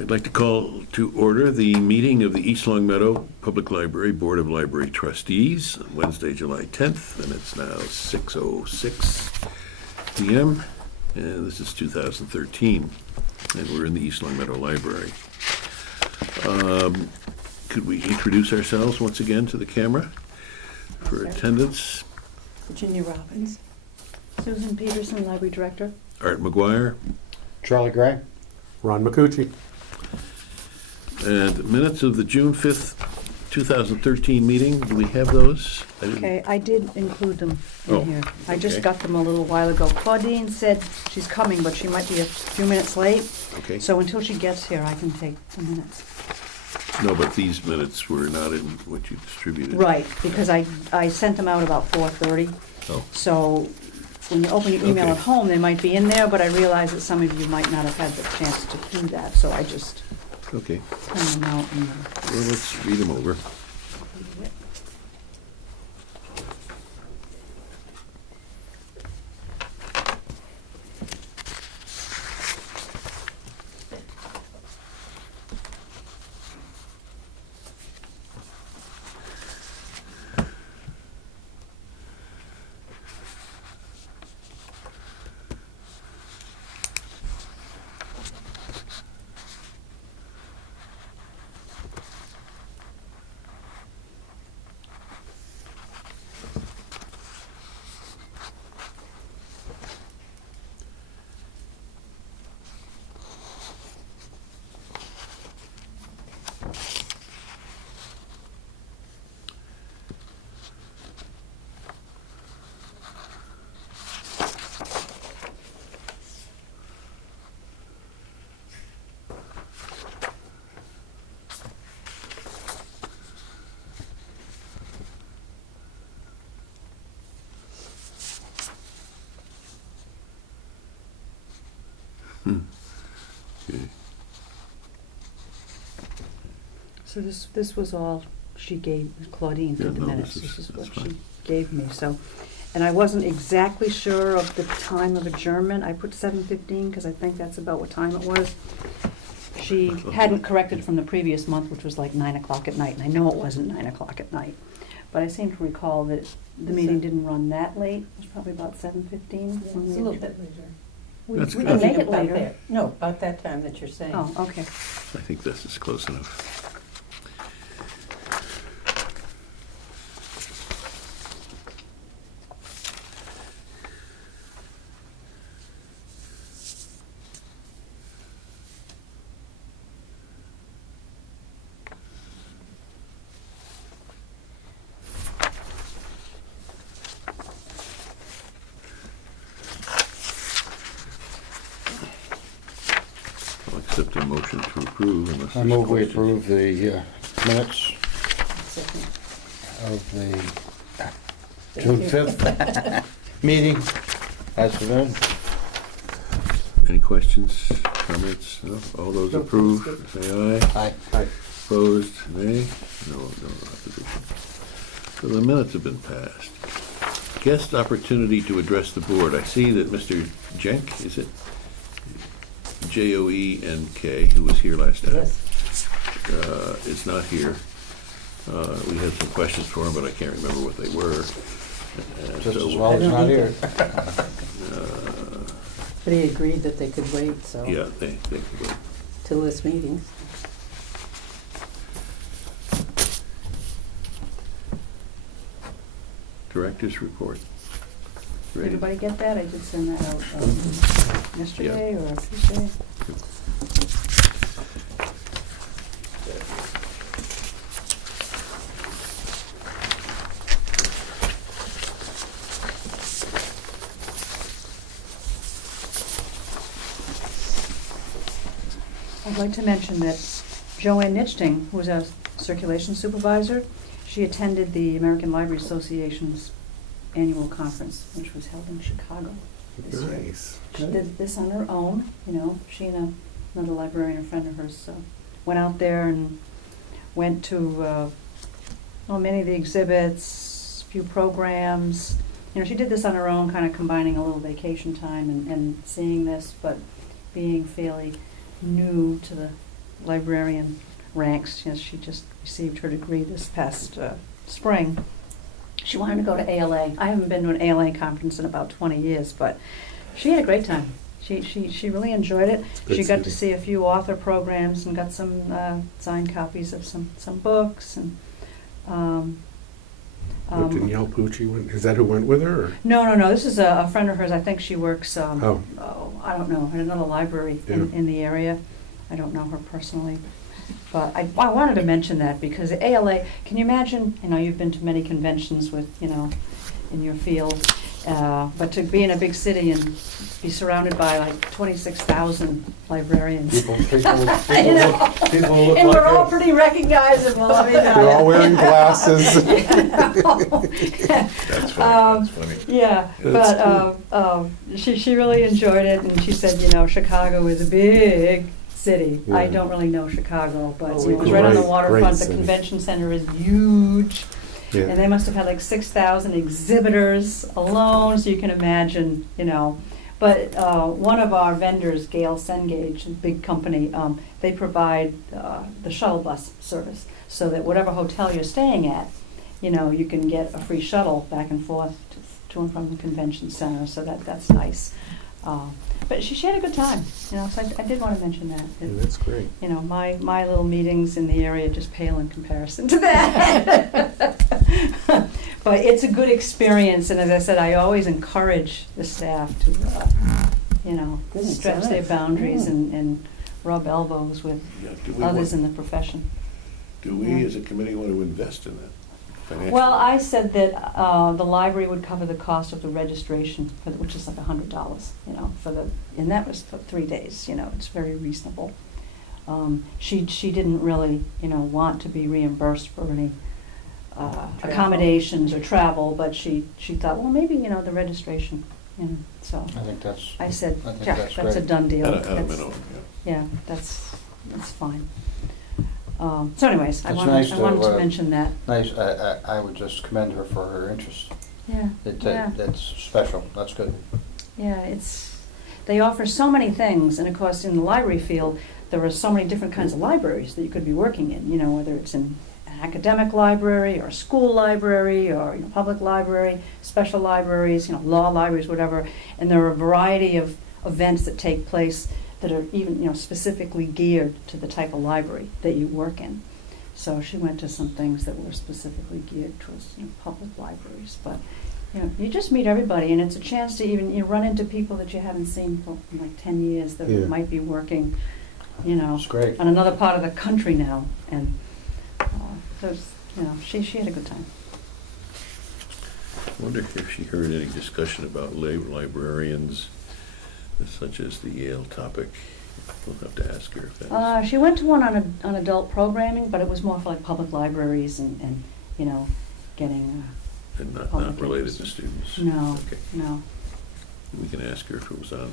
I'd like to call to order the meeting of the East Long Meadow Public Library Board of Library Trustees on Wednesday, July 10th, and it's now 6:06 p.m., and this is 2013, and we're in the East Long Meadow Library. Could we introduce ourselves once again to the camera for attendance? Virginia Robbins. Susan Peterson, Library Director. Art McGuire. Charlie Gray. Ron McCucci. And minutes of the June 5th, 2013 meeting, do we have those? Okay, I did include them in here. I just okay. got them a little while ago. Claudine said she's coming, but she might be a few minutes late. Okay. So until she gets here, I can take the minutes. No, but these minutes were not in what you distributed. Right, because I sent them out about 4:30. Oh. So when you open your email Okay. at home, they might be in there, but I realize that some of you might not have had the chance to do that, so I just Okay, sent them out. well, let's read them over. Okay. So this was all she gave, Claudine, for Yeah, the no, minutes. this This is that's what fine. she gave me, so. And I wasn't exactly sure of the time of adjournment. I put 7:15 because I think that's about what time it was. She hadn't corrected from the previous month, which was like 9 o'clock at night, and I know it wasn't 9 o'clock at night. But I seem to recall that the meeting didn't run that late. It was probably about 7:15. It's a little bit later. We That's we good. can make it About later. there. No, about that time that you're saying. Oh, okay. I think this is close enough. I'll accept a motion to approve unless I there's move we questions. approve the minutes Second. of the Thank June you. 5th meeting as presented. Any questions, comments? No? All those No, approved, that's say aye. Aye. Opposed, nay? No opposition. So the minutes have been passed. Guest opportunity to address the board. I see that Mr. Jenk, is it? Joenk, who was here last time, Yes. is not here. We had some questions for him, but I can't remember what they were. Just So, as well as not here. But he agreed that they could wait, so. Yeah, they could wait. Till this meeting. Director's report. Did Ready? everybody get that? I did send that out yesterday or Tuesday. I'd like to mention that Joanne Nitchting, who was a circulation supervisor, she attended the American Library Association's annual conference, which was held in Chicago this year. Nice. She did this on her own, you know, she and another librarian, a friend of hers, went out there and went to, many of the exhibits, a few programs. You know, she did this on her own, kind of combining a little vacation time and seeing this, but being fairly new to the librarian ranks. You know, she just received her degree this past spring. She wanted to go to ALA. I haven't been to an ALA conference in about 20 years, but she had a great time. She really enjoyed it. good She got to city. see a few author programs and got some signed copies of some books. And Danielle Pucci went, is that who went with her? Or? no. This is a friend of hers. I think she works. Oh. I don't know, in another library in, Yeah. in the area. I don't know her personally. But I wanted to mention that because ALA, can you imagine, you know, you've been to many conventions with, you know, in your field, but to be in a big city and be surrounded by like 26,000 librarians. People I look know. like And we're all us. pretty recognizable, I mean. They're all wearing glasses. That's funny, that's funny. Yeah, That's but she really enjoyed it, and she said, you know, Chicago is a big city. I Yeah. don't really know Chicago, but Oh, you know, it's right on the great waterfront. The city. convention center is huge, and Yeah. they must have had like 6,000 exhibitors alone. So you can imagine, you know. But one of our vendors, Gale Cengage, a big company, they provide the shuttle bus service, so that whatever hotel you're staying at, you know, you can get a free shuttle back and forth to and from the convention center. So that's nice. But she had a good time, you know. So I did want to mention that. Yeah, that's great. You know, my little meetings in the area just pale in comparison to that. But it's a good experience, and as I said, I always encourage the staff to, you know, Good stretch their incentive. boundaries Yeah. and rub elbows with Yeah, do we others want- in the profession. Do we, as a committee, want to invest in that financially? Well, I said that the library would cover the cost of the registration, which is like $100, you know, and that was for 3 days, you know, it's very reasonable. She didn't really, you know, want to be reimbursed for any accommodations or travel, but she thought, well, maybe, you know, the registration, you know, so. I think that's, I said, I think yeah, that's that's a great. done deal. At a That's- minimum, Yeah, that's fine. So anyways, I It's wanted nice to to, mention that. nice, I would just commend her for her interest. Yeah, yeah. That's special, that's good. Yeah, they offer so many things, and of course, in the library field, there are so many different kinds of libraries that you could be working in, you know, whether it's in an academic library, or a school library, or, you know, public library, special libraries, you know, law libraries, whatever, and there are a variety of events that take place that are even, you know, specifically geared to the type of library that you work in. So she went to some things that were specifically geared towards, you know, public libraries, but you know, you just meet everybody, and it's a chance to even, you know, run into people that you haven't seen for like 10 years that Yeah. might be working, you know, It's great. on another part of the country now. And there's, you know, she had a good time. I wonder if she heard any discussion about librarians, such as the Yale topic. We'll have to ask her if that's... She went to one on adult programming, but it was more for like public libraries and you know, getting, And not public related interest. to students? no, Okay. no. We can ask her if it was on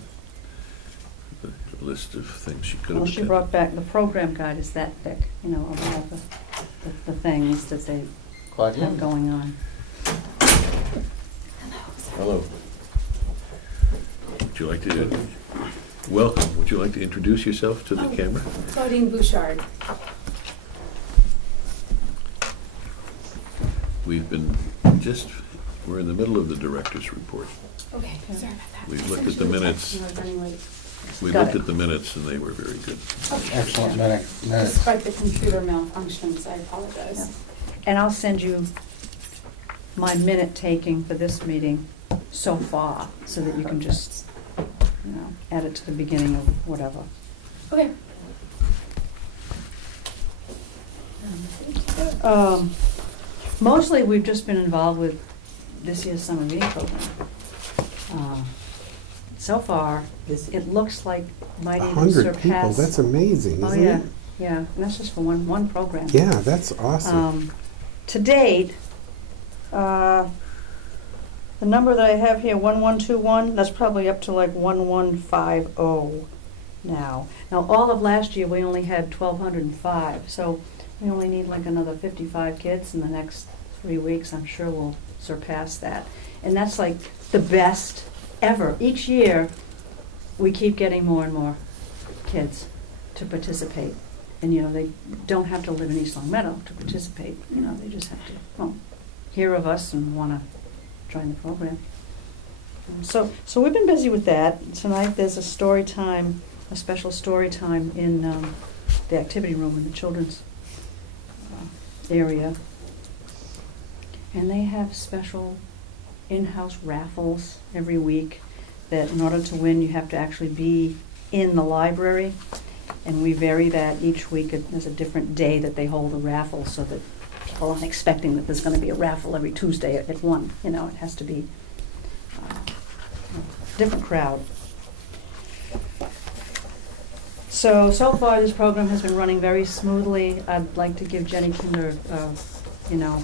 the list of things she could have Well, she attended. brought back, the program guide is that thick, you know, of all the things that they Glad you- have going on. Hello. Would you like to, welcome, would you like to introduce yourself to the Oh. camera? Claudine Bouchard. We've been we're in the middle of the director's report. Okay, sorry about that. We It's looked at the actually minutes. texting, I was running late. We Got looked it. at the minutes and they were very good. Excellent minutes. Despite the computer malfunctions, I apologize. And I'll send you my minute taking for this meeting so far, so that you can just, you know, add it to the beginning of whatever. Okay. Mostly, we've just been involved with this year's summer reading program. So far, it looks like might even 100 people, surpass. that's amazing, Oh, isn't yeah, it? yeah, and that's just for one program. Yeah, that's awesome. To date, the number that I have here, 1121, that's probably up to like 1150 now. Now, all of last year, we only had 1,205, so we only need like another 55 kids in the next 3 weeks. I'm sure we'll surpass that. And that's like the best ever. Each year, we keep getting more and more kids to participate. And, you know, they don't have to live in East Long Meadow to participate, you know, they just have to, well, hear of us and want to join the program. So we've been busy with that. Tonight there's a story time, a special story time in the activity room in the children's area. And they have special in-house raffles every week that in order to win, you have to actually be in the library. And we vary that each week. There's a different day that they hold a raffle so that people aren't expecting that there's going to be a raffle every Tuesday at 1. You know, it has to be a different crowd. So far this program has been running very smoothly. I'd like to give Jenny Kinder, you know,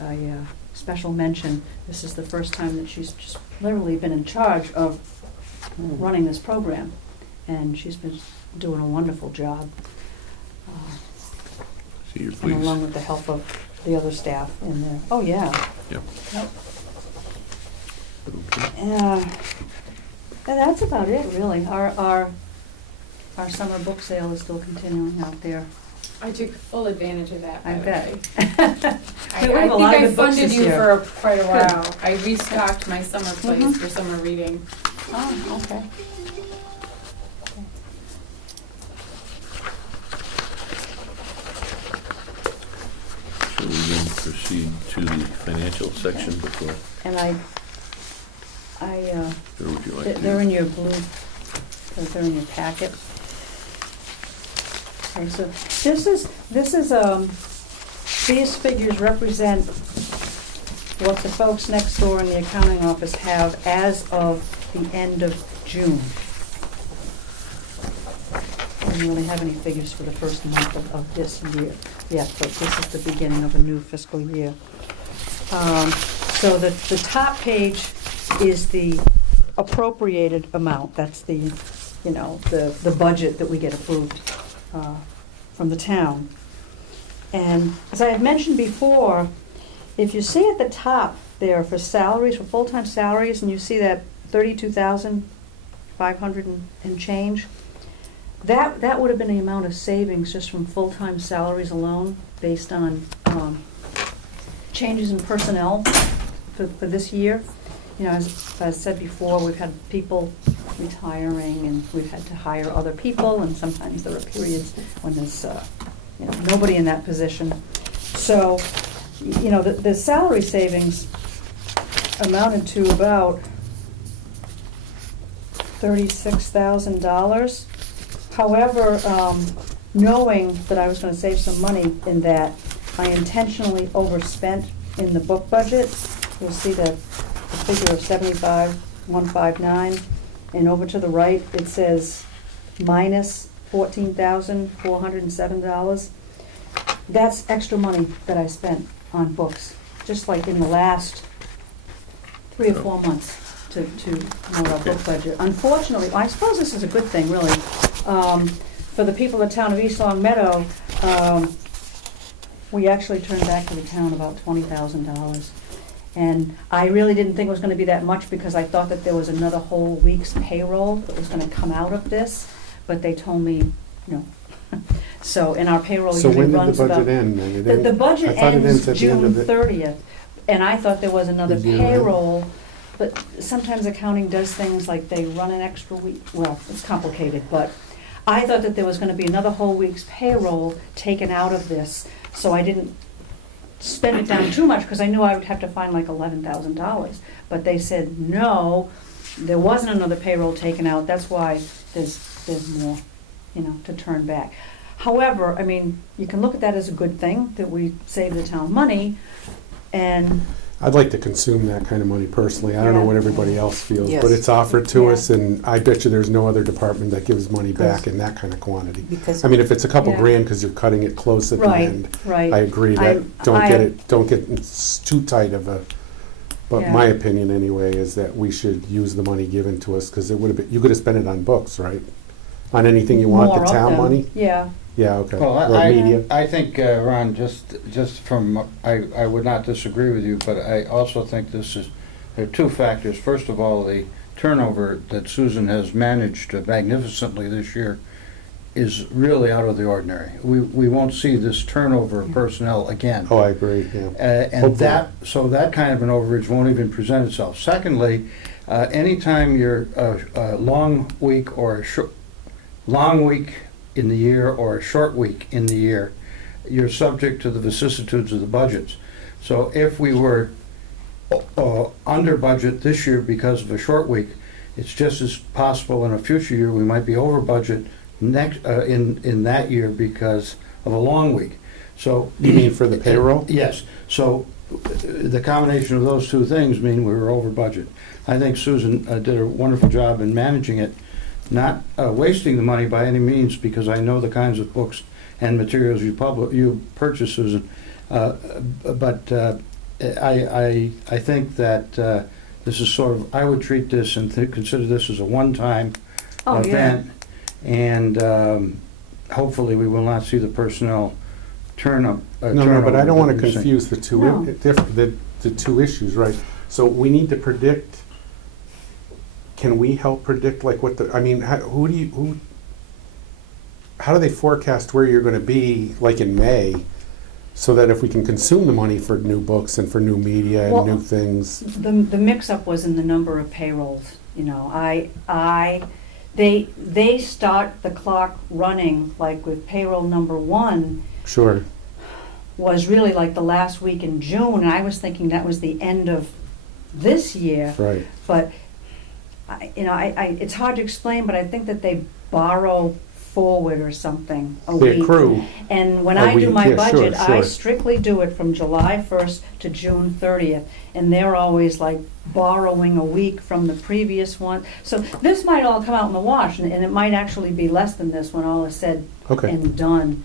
a special mention. This is the first time that she's just literally been in charge of running this program. And she's been doing a wonderful job. See your And please. along with the help of the other staff in there. Oh, yeah. Yep. Yep. Okay. And that's about it, really. Our summer book sale is still continuing out there. I took full advantage of that, by I the bet. way. We I have a think lot of I good books funded this you year. for quite a while. I restocked my summer place Mhm. for summer reading. Oh, okay. Shall we then proceed to the financial section before, And I, or would you like to? they're in your blue, they're in your packet. Okay, so these figures represent what the folks next door in the accounting office have as of the end of June. We don't really have any figures for the first month of this year yet, but this is the beginning of a new fiscal year. So the top page is the appropriated amount. That's the, you know, the budget that we get approved from the town. And as I had mentioned before, if you see at the top there for salaries, for full-time salaries, and you see that 32,500 and change, that would have been the amount of savings just from full-time salaries alone, based on changes in personnel for this year. You know, as I said before, we've had people retiring, and we've had to hire other people, and sometimes there are periods when there's you know, nobody in that position. So, you know, the salary savings amounted to about $36,000. However, knowing that I was going to save some money in that, I intentionally overspent in the book budget. You'll see the figure of 75,159, and over to the right it says minus $14,407. That's extra money that I spent on books, just like in the last 3 or 4 months to promote our book budget. Unfortunately, I suppose this is a good thing, really. For the people of the town of East Long Meadow, we actually turned back to the town about $20,000. And I really didn't think it was going to be that much, because I thought that there was another whole week's payroll that was going to come out of this, but they told me no. So, and our payroll So usually when did runs the about... budget end? then? It The end- budget I thought it ends at the end June of it. 30th, and I thought there was another The year end. payroll, but sometimes accounting does things like they run an extra week. Well, it's complicated, but I thought that there was going to be another whole week's payroll taken out of this, so I didn't spend it down too much, because I knew I would have to find like $11,000. But they said, no, there wasn't another payroll taken out, that's why there's more, you know, to turn back. However, I mean, you can look at that as a good thing, that we save the town money, and I'd like to consume that kind of money personally. I don't know Yeah. what everybody else feels, Yes. but it's offered to Yeah. us, and I bet you there's no other department that gives money back Because- in that kind of quantity. Because I mean, if it's a couple Yeah. grand because you're cutting it close at the Right, end, right. I agree that I'm- don't get too tight of a. But Yeah. my opinion anyway is that we should use the money given to us, because it would have been, you could have spent it on books, right? On anything you want, More the of town them. money. Yeah, Yeah, okay. Well, Or media. I think, Ron, just from, I would not disagree with you, but I also think there are two factors. First of all, the turnover that Susan has managed magnificently this year is really out of the ordinary. We won't see this turnover of personnel again. Oh, I agree, yeah. And Hopefully. so that kind of an overage won't even present itself. Secondly, anytime you're a long week or a long week in the year or a short week in the year, you're subject to the vicissitudes of the budgets. So if we were under budget this year because of a short week, it's just as possible in a future year we might be over budget next in that year because of a long week. So You mean for the payroll? yes. So the combination of those two things mean we were over budget. I think Susan did a wonderful job in managing it, not wasting the money by any means, because I know the kinds of books and materials you purchase, Susan. But I think that this is sort of, I would treat this and consider this as a one-time Oh, yeah. event. And hopefully we will not see the personnel No, but I don't want to that we've seen. confuse the two, No. the two issues, right? So we need to predict, can we help predict like what the, I mean, how do they forecast where you're going to be like in May so that if we can consume the money for new books and for new media and Well, new things? The mix-up was in the number of payrolls, you know. They start the clock running, like with payroll number 1 Sure, was really like the last week in June, and I was thinking that was the end of this year. right. But, it's hard to explain, but I think that they borrow forward or something a They week. accrue. And when A I do week, my yeah, sure, budget, I sure. strictly do it from July 1st to June 30th. And they're always like borrowing a week from the previous one. So this might all come out in the wash, and it might actually be less than this when all is said Okay. and done.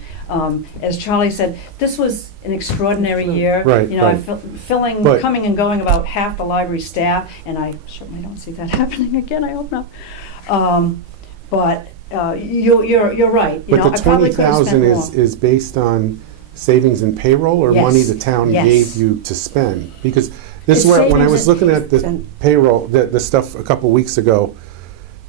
As Charlie said, this was an extraordinary year. Right, You know, right. filling, But- coming and going about half the library staff, and I certainly don't see that happening again, I hope not. But you're right, you know, But the I probably could have 20,000 spent more. is based on savings in payroll or money Yes, the town yes. gave you to spend? Because this is It's where, when I savings was and- looking at the and- payroll, the stuff a couple weeks ago,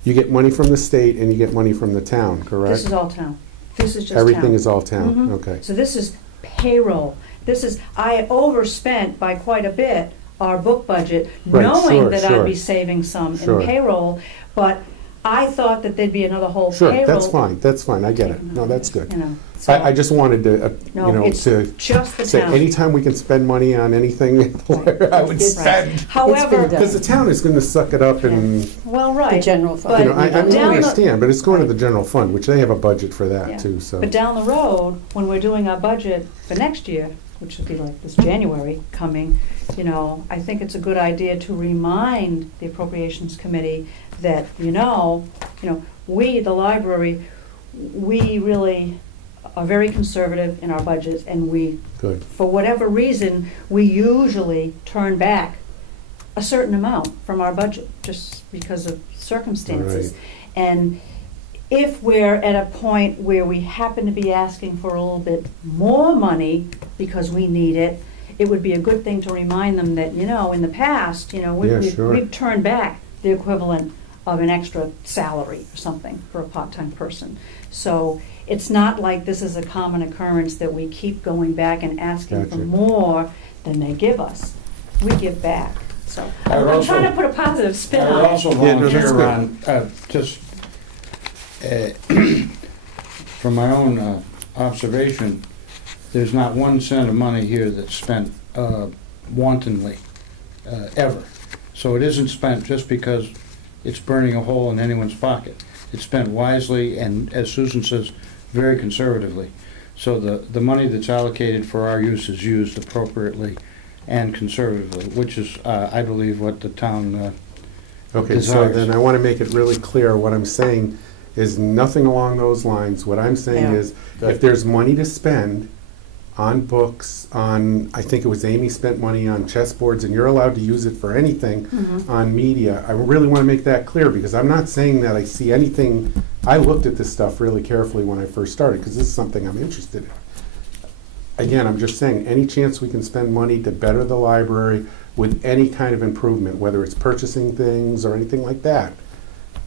you get money from the state and you get money from the town, correct? This is all town. This is just town. Everything is all town, Mhm. okay. So this is payroll. I overspent by quite a bit our book budget, Right, knowing sure, that sure. I'd be saving some Sure. in payroll, but I thought that there'd be another whole Sure, payroll. that's fine, I get it. No, that's good. You know, I so, just wanted to, no, it's to just the say, town. anytime we can spend money on anything, I would It's- spend. However, done. Because the town is going to suck it up and, well, The right. general But fund. you know, I down the- understand, but it's going to the general fund, which they have a budget for Yeah. that too, so. But down the road, when we're doing our budget for next year, which would be like this January coming, you know, I think it's a good idea to remind the Appropriations Committee that, we, the library, we really are very conservative in our budgets, and we, Good. for whatever reason, we usually turn back a certain amount from our budget, just because of circumstances. Right. And if we're at a point where we happen to be asking for a little bit more money because we need it, it would be a good thing to remind them that, in the past, Yeah, we've sure. we've turned back the equivalent of an extra salary or something for a part-time person. So it's not like this is a common occurrence that we keep going back and asking for Gotcha. more than they give us. We give back. So I would I'm also- trying to put a positive spin I would on it. also Yeah, no, that's volunteer on, just from my own observation, there's not 1 cent of money here that's spent wantonly, ever. So it isn't spent just because it's burning a hole in anyone's pocket. It's spent wisely and, as Susan says, very conservatively. So the money that's allocated for our use is used appropriately and conservatively, which is, I believe, what the town Okay, so desires. then I want to make it really clear, what I'm saying is nothing along those lines. What I'm saying Yeah. is, Good. if there's money to spend on books, I think it was Amy spent money on chessboards, and you're allowed to use it for anything Mhm. on media. I really want to make that clear, because I'm not saying that I see anything, I looked at this stuff really carefully when I first started, because this is something I'm interested in. Again, I'm just saying, any chance we can spend money to better the library with any kind of improvement, whether it's purchasing things or anything like that,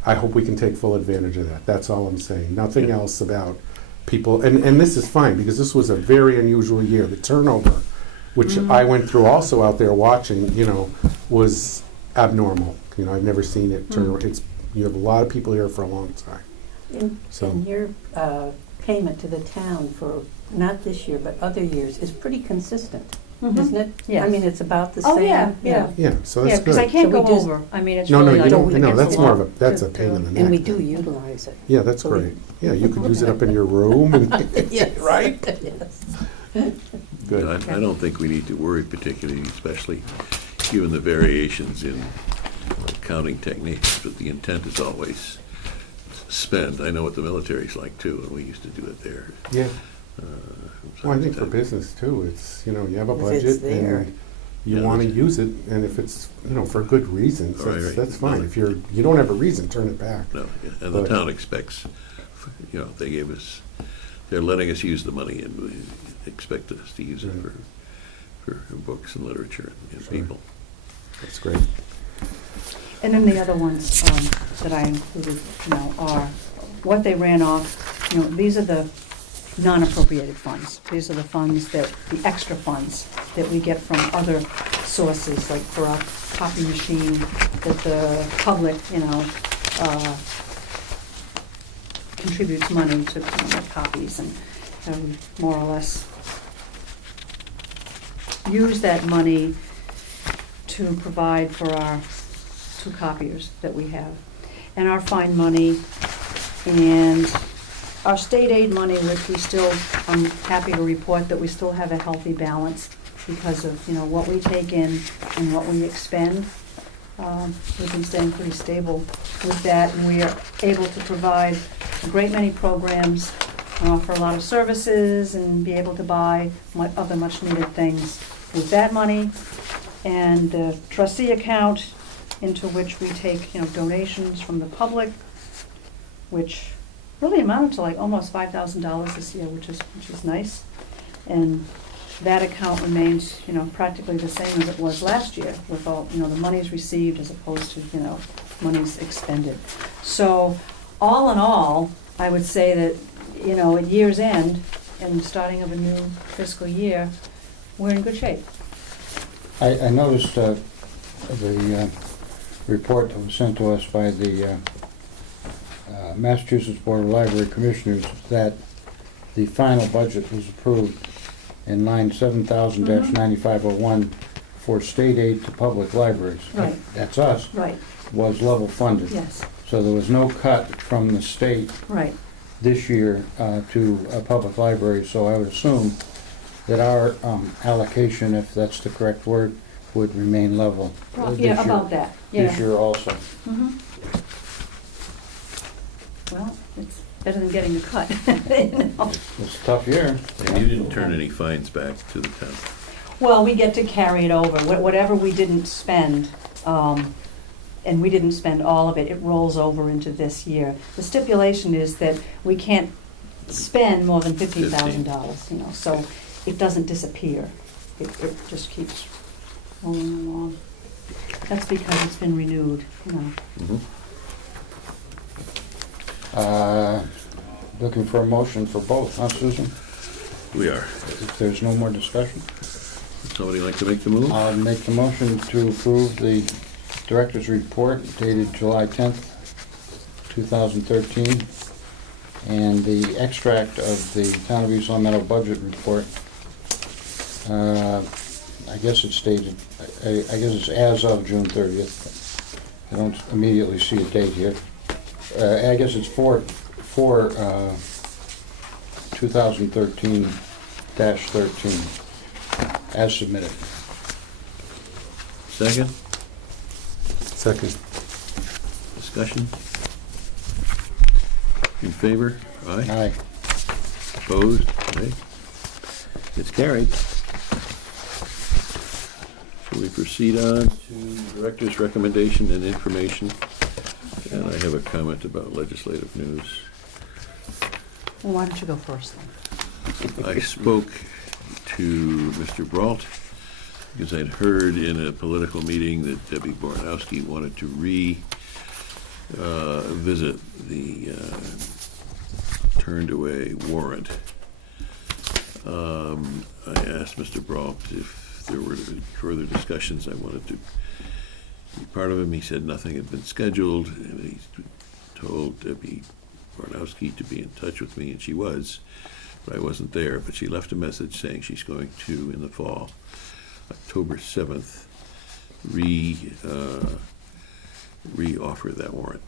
I hope we can take full advantage of that. That's all I'm saying. Nothing else about people, and this is fine, because this was a very unusual year. The turnover, which I went through also out there watching, was abnormal. I've never seen it turn around. You have a lot of people here for a long time. So- And your payment to the town for, not this year, but other years, is pretty consistent, isn't it? Yes. I mean, it's about the Oh, same. yeah, yeah. Yeah, so Yeah, that's because I good. can't So we go just- over. I mean, it's No, really you like don't, against that's the more law of that's a to- pain in the neck. And we do utilize it. Yeah, that's So we- great. Yeah, you could use it up in your room and, Yes. right? Yes. Good. I don't think we need to worry particularly, especially given the variations in counting techniques, but the intent is always spend. I know what the military's like too, and we used to do it there. Yeah. From Well, I time think to for time. business too, it's, you have a If it's budget there. and you Yeah, want to that's- use it, and if it's, for good reasons, Right, right. that's fine. No. If you don't have a reason, turn it back. No, yeah, and the But- town expects, they gave us, they're letting us use the money and we expect us to use it Right. for books and literature and Sure. people. That's great. And then the other ones that I included, are what they ran off. These are the non-appropriated funds. These are the funds the extra funds that we get from other sources, like for our copy machine, that the public, contributes money to make copies and more or less use that money to provide for our 2 copiers that we have. And our fine money and our state aid money, which we still, I'm happy to report that we still have a healthy balance because of, what we take in and what we expend. We've been staying pretty stable with that, and we are able to provide a great many programs, offer a lot of services, and be able to buy other much-needed things with that money. And the trustee account, into which we take, donations from the public, which really amounted to like almost $5,000 this year, which is nice. And that account remains, practically the same as it was last year, with all, the monies received as opposed to, monies expended. So, all in all, I would say that, at year's end and the starting of a new fiscal year, we're in good shape. I noticed the report that was sent to us by the Massachusetts Board of Library Commissioners that the final budget was approved in line 7000-9501 for state aid to public libraries. Right. That's us, Right, was level funded. yes, So there was no cut from the state right. this year to public libraries, so I would assume that our allocation, if that's the correct word, would remain level. this Yeah, year- about that, This yeah. year also. Mhm. Well, it's better than getting a cut. It's a tough year. And you didn't turn any fines back to the town. Well, we get to carry it over. Whatever we didn't spend, and we didn't spend all of it, it rolls over into this year. The stipulation is that we can't spend more than $15,000, so it doesn't disappear. It just keeps rolling along. That's because it's been renewed, Mhm. Looking for a motion for both, huh, Susan? We are. If there's no more discussion, Somebody like to make the move? I'll make the motion to approve the director's report dated July 10th, 2013, and the extract of the Town of East Long Meadow budget report. I guess it's dated, I guess it's as of June 30th. I don't immediately see a date here. I guess it's for 2013-13, as submitted. Second, Second. discussion? In favor? Aye. Aye. Opposed? Nay. It's carried. Shall we proceed on to director's recommendation and information? And I have a comment about legislative news. Well, why don't you go first then? I spoke to Mr. Brault because I'd heard in a political meeting that Debbie Bornowski wanted to visit the turned-away warrant. I asked Mr. Brault if there were further discussions I wanted to be part of them. He said nothing had been scheduled, and he told Debbie Barnowski to be in touch with me, and she was, but I wasn't there. But she left a message saying she's going to, in the fall, October 7th, re-offer that warrant.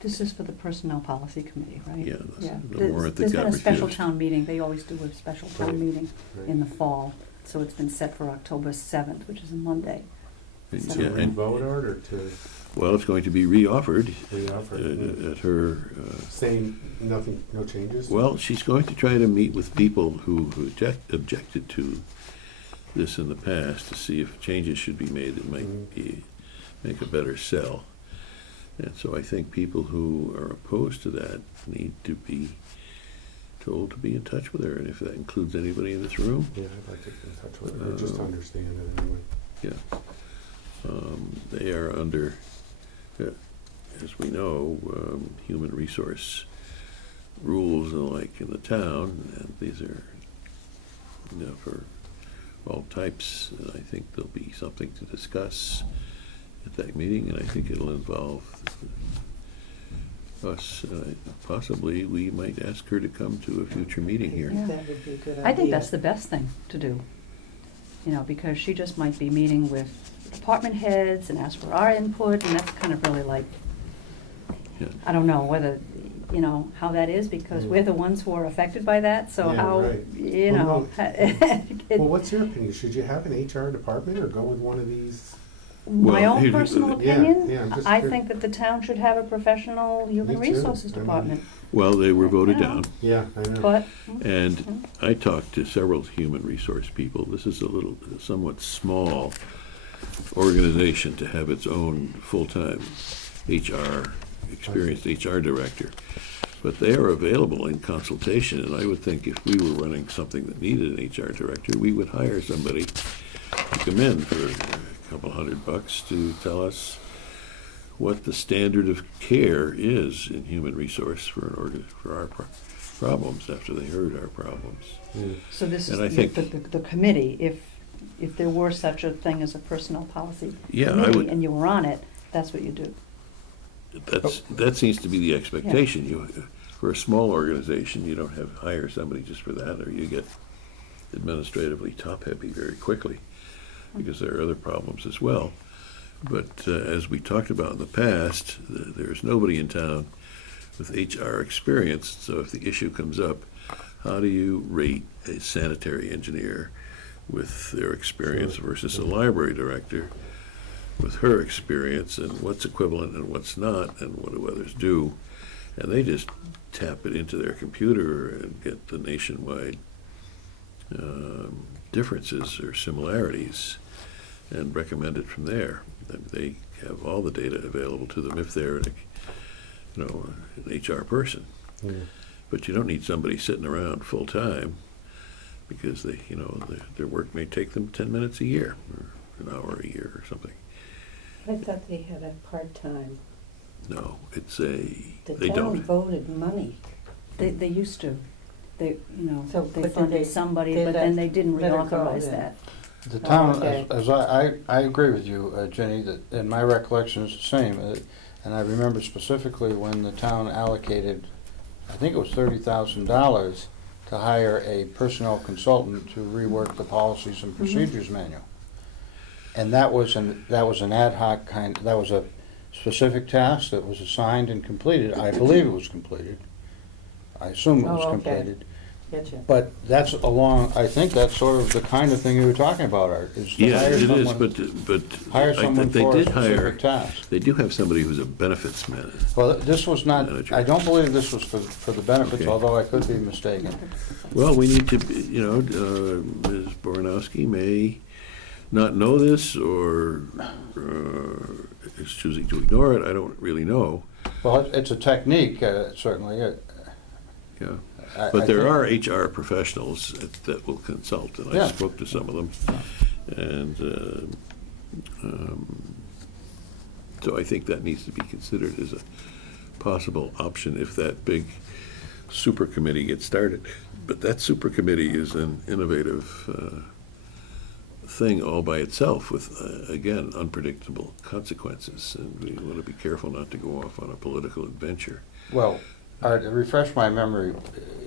This is for the Personnel Policy Committee, right? Yeah, Yeah. the warrant that There's got been a special refused. town meeting, they always do a special Right, town meeting right. in the fall, so it's been set for October 7th, which is a Monday. And, So- yeah, To and, re-vote on it or to well, it's going to be re-offered re-offer? at her. Same, nothing, no changes? Well, she's going to try to meet with people who objected to this in the past to see if changes should be made that might make a better sell. And so I think people who are opposed to that need to be told to be in touch with her, and if that includes anybody in this room, Yeah, I'd like to get in touch with her, just to understand it anyway. yeah. They are under, as we know, human resource rules and the like in the town, and these are, for all types. And I think there'll be something to discuss at that meeting, and I think it'll involve us. Possibly, we might ask her to come to a future meeting here. Yeah. That would be a good idea. I think that's the best thing to do, because she just might be meeting with department heads and ask for our input, and that's kind of really like, Yeah. I don't know whether, how that is, because we're the ones who are affected by that, so Yeah, how, right. Well, what's your opinion? Should you have an HR department or go with one of these? My Well, own here- personal Yeah, opinion, yeah, I'm just I curious. think that the town should have a professional human Me too. resources I mean- department, Well, they were voted Yeah. down. Yeah, I know. but, And I talked to several human resource people. This is a somewhat small organization to have its own full-time experienced HR director. But they are available in consultation, and I would think if we were running something that needed an HR director, we would hire somebody to come in for a couple $100 to tell us what the standard of care is in human resource for our problems after they heard our problems. Yeah. so this is And I think- the committee, if there were such a thing as a personnel policy Yeah, I committee would- and you were on it, that's what you do. That seems to be the expectation. For a small organization, you don't hire somebody just for that, or you get administratively top-heavy very quickly, because there are other problems as well. But as we talked about in the past, there's nobody in town with HR experience, so if the issue comes up, how do you rate a sanitary engineer with their experience versus a library director with her experience, and what's equivalent and what's not, and what do others do? And they just tap it into their computer and get the nationwide differences or similarities and recommend it from there. And they have all the data available to them if they're an HR person. Yeah. But you don't need somebody sitting around full-time, because their work may take them 10 minutes a year, or an hour a year or something. I thought they had a part-time. No, The they town don't. voted money. They used to, So, they but did funded they- somebody, they but then let- they didn't let her go reauthorize then? that. The town, okay. as I agree with you, Jenny, and my recollection is the same. And I remember specifically when the town allocated, I think it was $30,000 to hire a personnel consultant to rework the policies and procedures manual. And that was an ad hoc that was a specific task that was assigned and completed. I believe it was completed. I assume it was Oh, okay. completed. Getcha. But I think that's sort of the kind of thing you were talking about, Art, is to Yeah, hire it is, someone, but hire I someone think they for a did hire, specific task. they do have somebody who's a benefits man. Well, this was not, Manager. I don't believe this was for the benefits, Okay. although I could be mistaken. Well, we need to, Ms. Boranowski may not know this, or is choosing to ignore it. I don't really know. Well, it's a technique, certainly. Yeah. I But there think- are HR professionals that will consult, and I Yeah. spoke to some of them. And So I think that needs to be considered as a possible option if that big super committee gets started. But that super committee is an innovative thing all by itself with, again, unpredictable consequences. And we want to be careful not to go off on a political adventure. Well, to refresh my memory,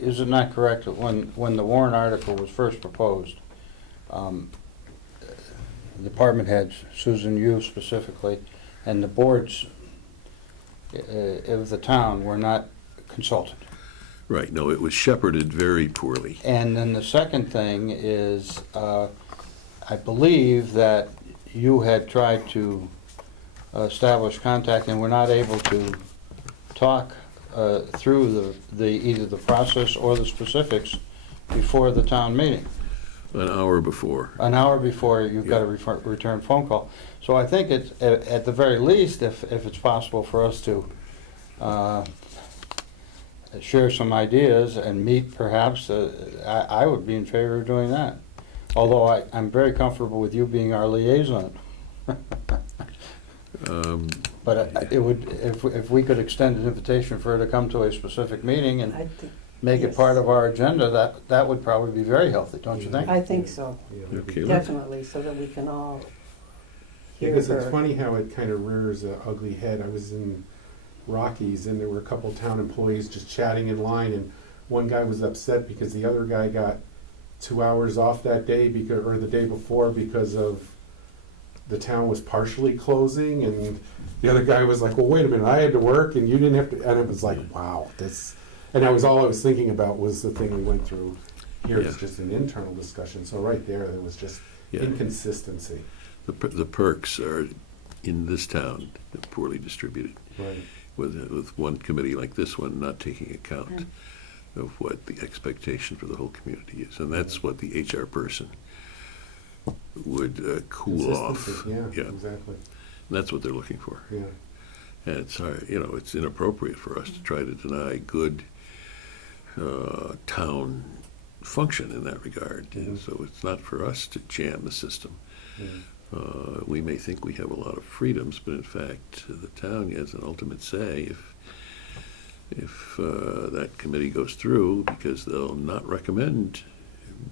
is it not correct that when the Warren article was first proposed, department heads, Susan, you specifically, and the boards of the town were not consulted? Right, no, it was shepherded very poorly. And then the second thing is, I believe that you had tried to establish contact and were not able to talk through either the process or the specifics before the town meeting. An hour before. An hour before you got a return phone call. So I think it's, at the very least, if it's possible for us to share some ideas and meet perhaps, I would be in favor of doing that. Although I'm very comfortable with you being our liaison. But it would, if we could extend an invitation for her to come to a specific meeting and I think, make it yes. part of our agenda, that would probably be very healthy, don't you think? I think so, Yeah. Okay, let's- definitely, so that we can all Yeah, hear because it's her. funny how it kind of rears an ugly head. I was in Rockies and there were a couple town employees just chatting in line, and one guy was upset because the other guy got 2 hours off that day because, or the day before, because of the town was partially closing, and the other guy was like, well, wait a minute, I had to work and you didn't have to, and it was like, wow, this, and that was all I was thinking about was the thing we went through. Here it's Yeah. just an internal discussion, so right there was just Yeah. inconsistency. The perks are, in this town, poorly distributed, Right. with one committee like this one not taking account of what the expectation for the whole community is. And that's what the HR person would cool off. Consistency, yeah, Yeah. exactly, And that's what they're looking for. yeah. And it's hard, it's inappropriate for us to try to deny good town function in that regard. And Mhm. so it's not for us to jam the system. Yeah. We may think we have a lot of freedoms, but in fact, the town has an ultimate say if that committee goes through, because they'll not recommend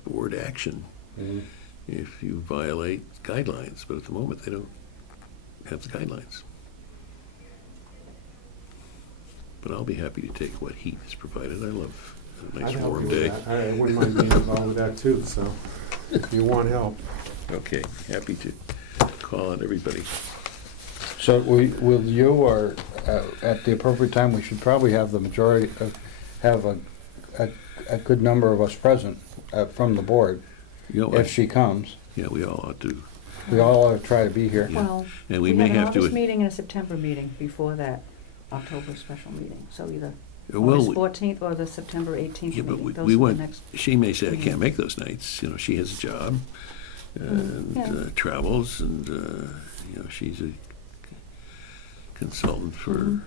board action Mhm. if you violate guidelines. But at the moment, they don't have the guidelines. But I'll be happy to take what heat is provided. I love a nice I'd help warm you with day. that. I wouldn't mind being involved with that too, so if you want help. Okay, happy to call on everybody. So will you, or at the appropriate time, we should probably have the majority, have a good number of us present from the board, You know, if she comes. yeah, we all ought to. We all ought to try to be here. Yeah. Well, And we we may have an have to. August meeting and a September meeting before that October special meeting. So either Well, August 14th or the September 18th yeah, but meeting. we Those we are the want, next. she may say, I can't make those nights. She has a job and Yeah. travels, and, she's a consultant for,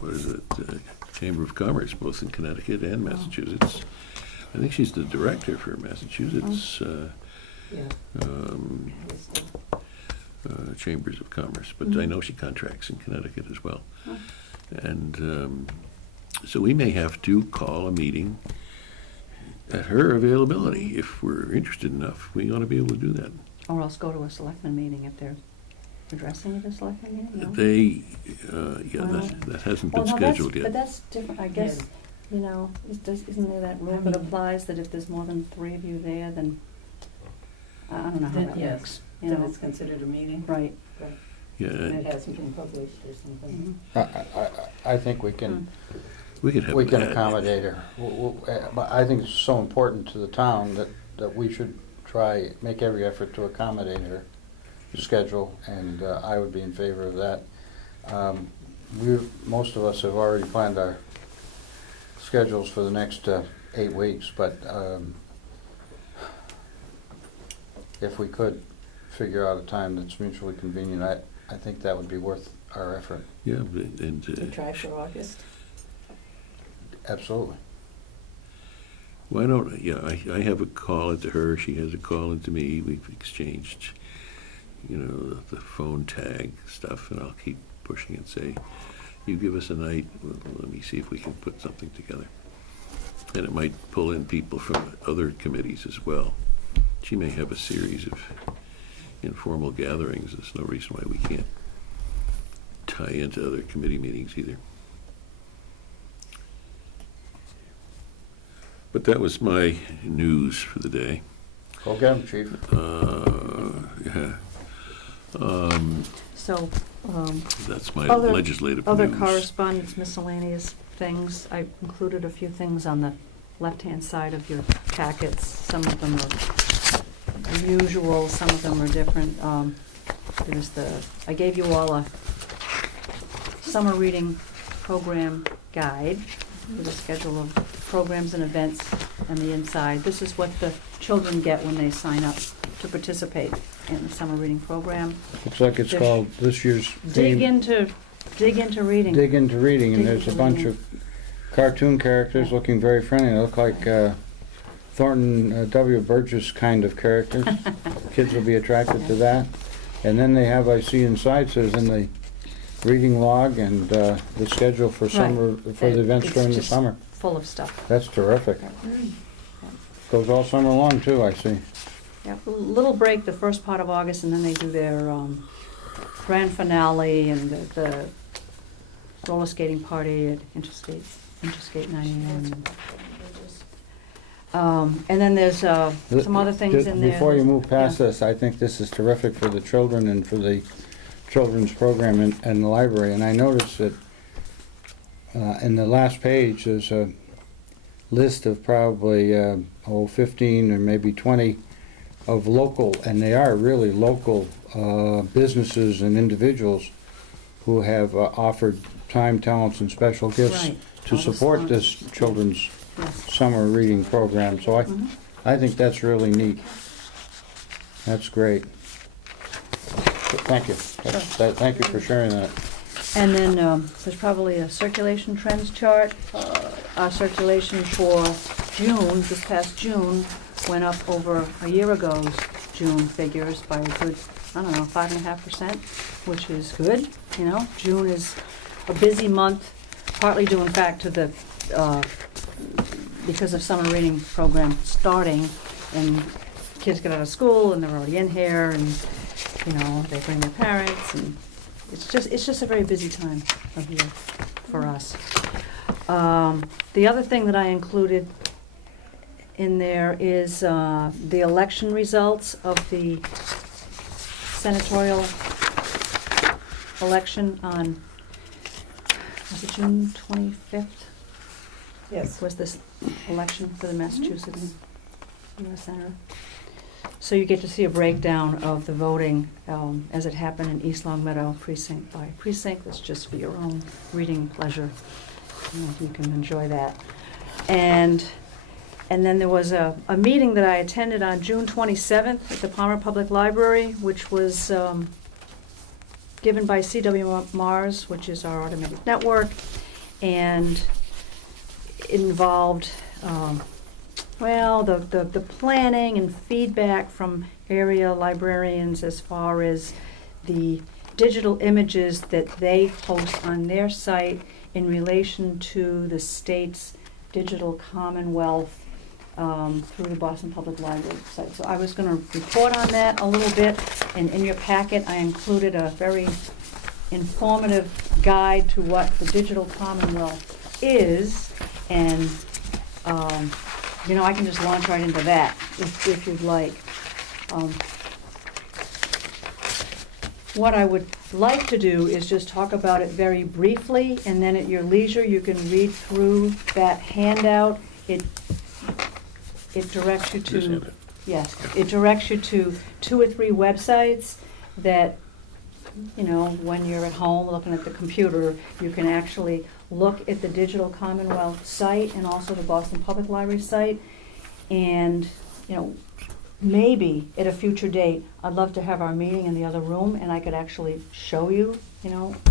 what is it, Chamber of Commerce, both in Connecticut and Massachusetts. I think she's the director for Massachusetts Yeah. um, Chambers of Commerce, but I know she contracts in Connecticut as well. Oh. And so we may have to call a meeting at her availability. If we're interested enough, we ought to be able to do that. Or else go to a selectmen meeting if they're addressing it at a selectmen meeting, no? They, Why not? that hasn't Well, been no, that's- scheduled But yet. that's different, I guess, isn't there that rule that mean- applies that if there's more than 3 of you there, then, I don't know how Then, that yes. works. You Then know, it's considered a meeting, right. Yeah, and it hasn't been published or something. Mhm. I think we can, we could have. we can that. accommodate her. But I think it's so important to the town that we should try, make every effort to accommodate her schedule, and I would be in favor of that. Most of us have already planned our schedules for the next 8 weeks, but if we could figure out a time that's mutually convenient, I think that would be worth our effort. Yeah, and. To try for August. Absolutely. Why don't, I have a call into her, she has a call into me, we've exchanged, the phone tag stuff, and I'll keep pushing and say, you give us a night, let me see if we can put something together. And it might pull in people from other committees as well. She may have a series of informal gatherings. There's no reason why we can't tie into other committee meetings either. But that was my news for the day. Go get 'em, Chief. Yeah. So, That's my Other- legislative other news. correspondence, miscellaneous things, I included a few things on the left-hand side of your packets. Some of them are usual, some of them are different. I gave you all a summer reading program guide with a schedule of programs and events and the inside. This is what the children get when they sign up to participate in the summer reading program. Looks like it's There's- called this year's Dig theme, into reading. Dig into Reading, and Dig there's a into bunch reading. of cartoon characters looking very friendly. They look like Thornton W. Burgess kind of characters. Kids will be attracted to that. And then they have, I see inside, says in the reading log and the schedule for summer, for the events It's during the just summer. Full of stuff. That's terrific. Goes all summer long too, I see. Yeah, a little break the first part of August, and then they do their grand finale and the roller skating party at Interstate 91. And then there's some other things in there. Before you move past Yeah. this, I think this is terrific for the children and for the children's program in the library. And I noticed that in the last page, there's a list of probably 15 or maybe 20 of local, and they are really local businesses and individuals who have offered time, talents, and special gifts Right. to All the support this sponsors. children's Yes. summer reading program. So Mhm. I think that's really neat. That's great. Thank you. Thank you for sharing that. And then there's probably a circulation trends chart. Our circulation for June, this past June, went up over a year ago's June figures by a good, 5.5%, which is good. You know, June is a busy month, partly due in fact to the, because of summer reading program starting, and kids get out of school and they're already in here, and, they bring their parents, and it's just a very busy time of year for us. The other thing that I included in there is the election results of the senatorial election on, was it June 25th? Yes. Was this election for the Massachusetts U.S. Senator? So you get to see a breakdown of the voting as it happened in East Long Meadow, precinct by precinct. That's just for your own reading pleasure. You can enjoy that. And then there was a meeting that I attended on June 27th at the Palmer Public Library, which was given by CW Mars, which is our automated network, and it involved the planning and feedback from area librarians as far as the digital images that they post on their site in relation to the state's digital commonwealth through the Boston Public Library site. So I was going to report on that a little bit, and in your packet I included a very informative guide to what the digital commonwealth is, and I can just launch right into that if you'd like. What I would like to do is just talk about it very briefly, and then at your leisure you can read through that handout. It directs you This to, handout. yes, it directs you to 2 or 3 websites that, when you're at home looking at the computer, you can actually look at the Digital Commonwealth site and also the Boston Public Library site. And, maybe at a future date, I'd love to have our meeting in the other room, and I could actually show you,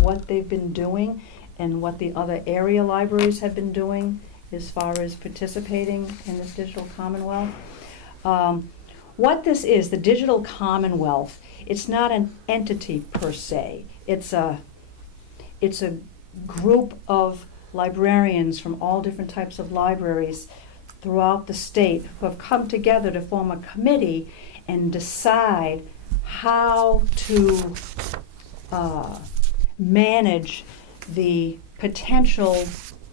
what they've been doing and what the other area libraries have been doing as far as participating in this Digital Commonwealth. What this is, the Digital Commonwealth, it's not an entity per se. It's a it's a group of librarians from all different types of libraries throughout the state who have come together to form a committee and decide how to manage the potential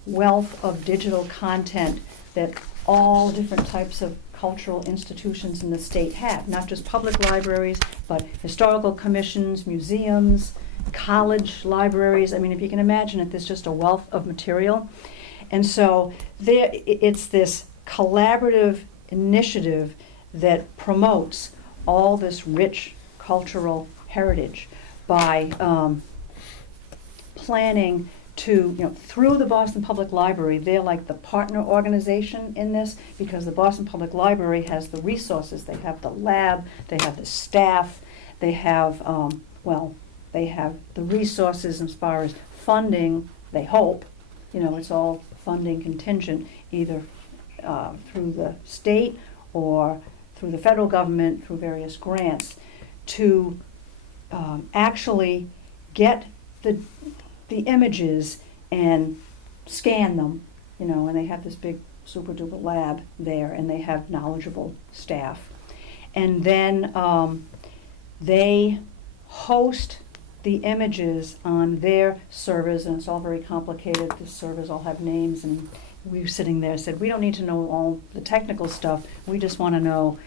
wealth of digital content that all different types of cultural institutions in the state have, not just public libraries, but historical commissions, museums, college libraries. I mean, if you can imagine it, there's just a wealth of material. And so it's this collaborative initiative that promotes all this rich cultural heritage by planning to, through the Boston Public Library, they're like the partner organization in this, because the Boston Public Library has the resources. They have the lab, they have the staff, they have, they have the resources as far as funding, they hope. It's all funding contingent, either through the state or through the federal government, through various grants, to actually get the images and scan them, and they have this big super duper lab there, and they have knowledgeable staff. And then they host the images on their servers, and it's all very complicated. The servers all have names, and we were sitting there and said, we don't need to know all the technical stuff. We just want to know,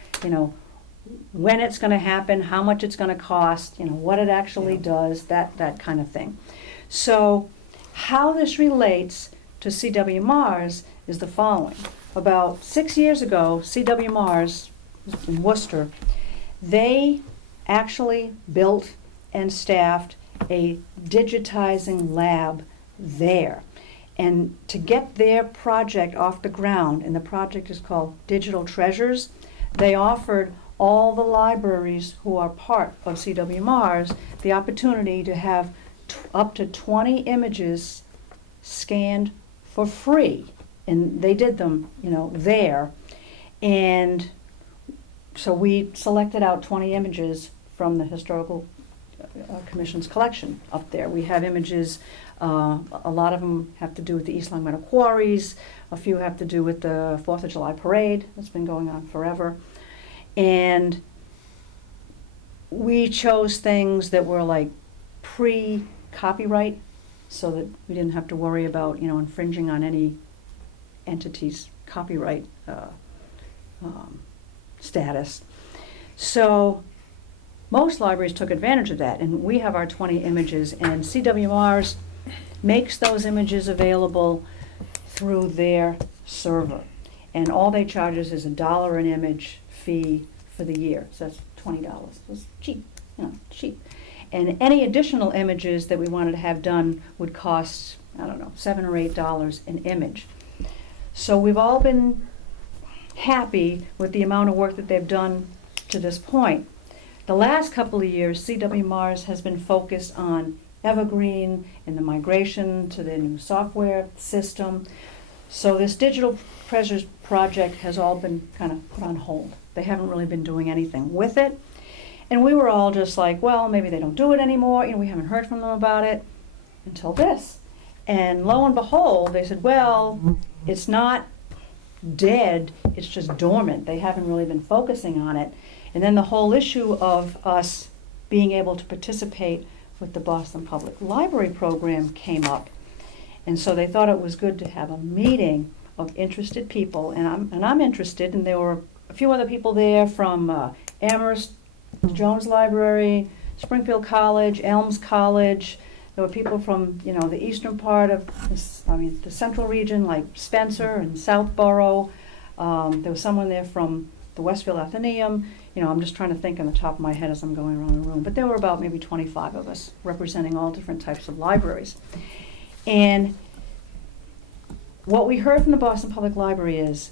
when it's going to happen, how much it's going to cost, what it actually does, that kind of thing. So how this relates to C.W. Mars is the following. About 6 years ago, C.W. Mars in Worcester, they actually built and staffed a digitizing lab there. And to get their project off the ground, and the project is called Digital Treasures, they offered all the libraries who are part of C.W. Mars the opportunity to have up to 20 images scanned for free. And they did them, there. And so we selected out 20 images from the Historical Commission's collection up there. We have images, a lot of them have to do with the East Long Meadow quarries, a few have to do with the 4th of July parade that's been going on forever. And we chose things that were like pre-copyright, so that we didn't have to worry about, infringing on any entity's copyright status. So most libraries took advantage of that, and we have our 20 images, and C.W. Mars makes those images available through their server. And all they charge us is $1 an image fee for the year, so that's $20. It's cheap, cheap. And any additional images that we wanted to have done would cost, $7 or $8 an image. So we've all been happy with the amount of work that they've done to this point. The last couple of years, C.W. Mars has been focused on Evergreen and the migration to the new software system. So this Digital Treasures project has all been kind of put on hold. They haven't really been doing anything with it. And we were all just like, well, maybe they don't do it anymore. We haven't heard from them about it until this. And lo and behold, they said, well, it's not dead, it's just dormant. They haven't really been focusing on it. And then the whole issue of us being able to participate with the Boston Public Library program came up. And so they thought it was good to have a meeting of interested people, and I'm interested, and there were a few other people there from Amherst, Jones Library, Springfield College, Elms College. There were people from, the eastern part of, the central region, like Spencer and Southborough. There was someone there from the Westfield Athenaeum. I'm just trying to think on the top of my head as I'm going around the room. But there were about maybe 25 of us representing all different types of libraries. And what we heard from the Boston Public Library is,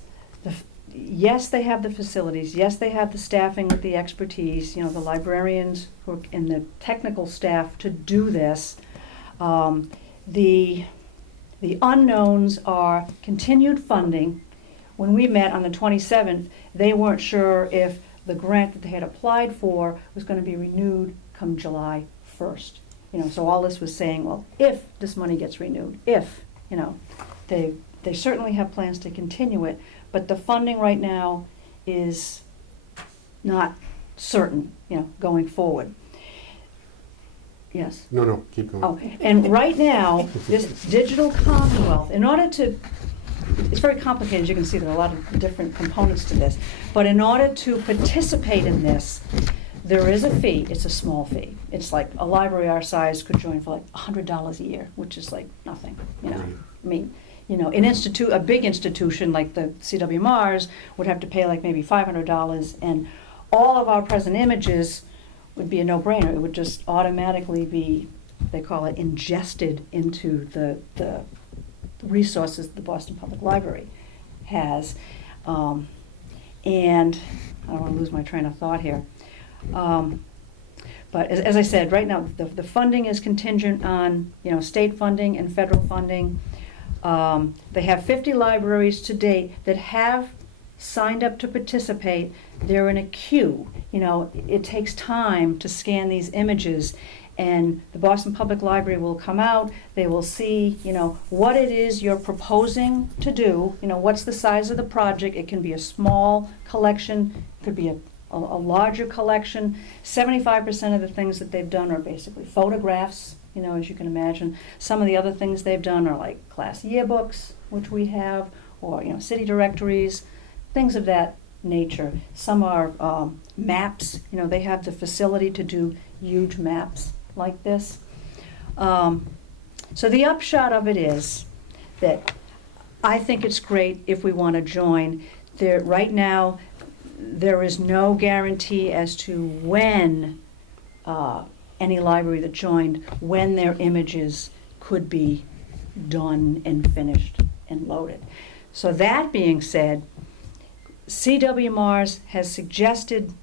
yes, they have the facilities. Yes, they have the staffing with the expertise, the librarians who are, and the technical staff to do this. The unknowns are continued funding. When we met on the 27th, they weren't sure if the grant that they had applied for was going to be renewed come July 1st. So all this was saying, well, if this money gets renewed, if, they certainly have plans to continue it, but the funding right now is not certain, going forward. Yes. No, keep going. Oh, and right now, this digital Commonwealth, in order to, it's very complicated, as you can see, there are a lot of different components to this, but in order to participate in this, there is a fee. It's a small fee. It's like a library our size could join for like $100 a year, which is like nothing, Right. I mean, a big institution like the CW Mars would have to pay like maybe $500, and all of our present images would be a no-brainer. It would just automatically be, they call it, ingested into the resources the Boston Public Library has. And I don't want to lose my train of thought here. But as I said, right now, the funding is contingent on, state funding and federal funding. They have 50 libraries to date that have signed up to participate. They're in a queue. It takes time to scan these images, and the Boston Public Library will come out. They will see, what it is you're proposing to do. What's the size of the project. It can be a small collection, it could be a larger collection. 75% of the things that they've done are basically photographs, as you can imagine. Some of the other things they've done are like class yearbooks, which we have, or city directories, things of that nature. Some are maps. They have the facility to do huge maps like this. So the upshot of it is that I think it's great if we want to join. Right now, there is no guarantee as to when any library that joined, when their images could be done and finished and loaded. So that being said, CW Mars has suggested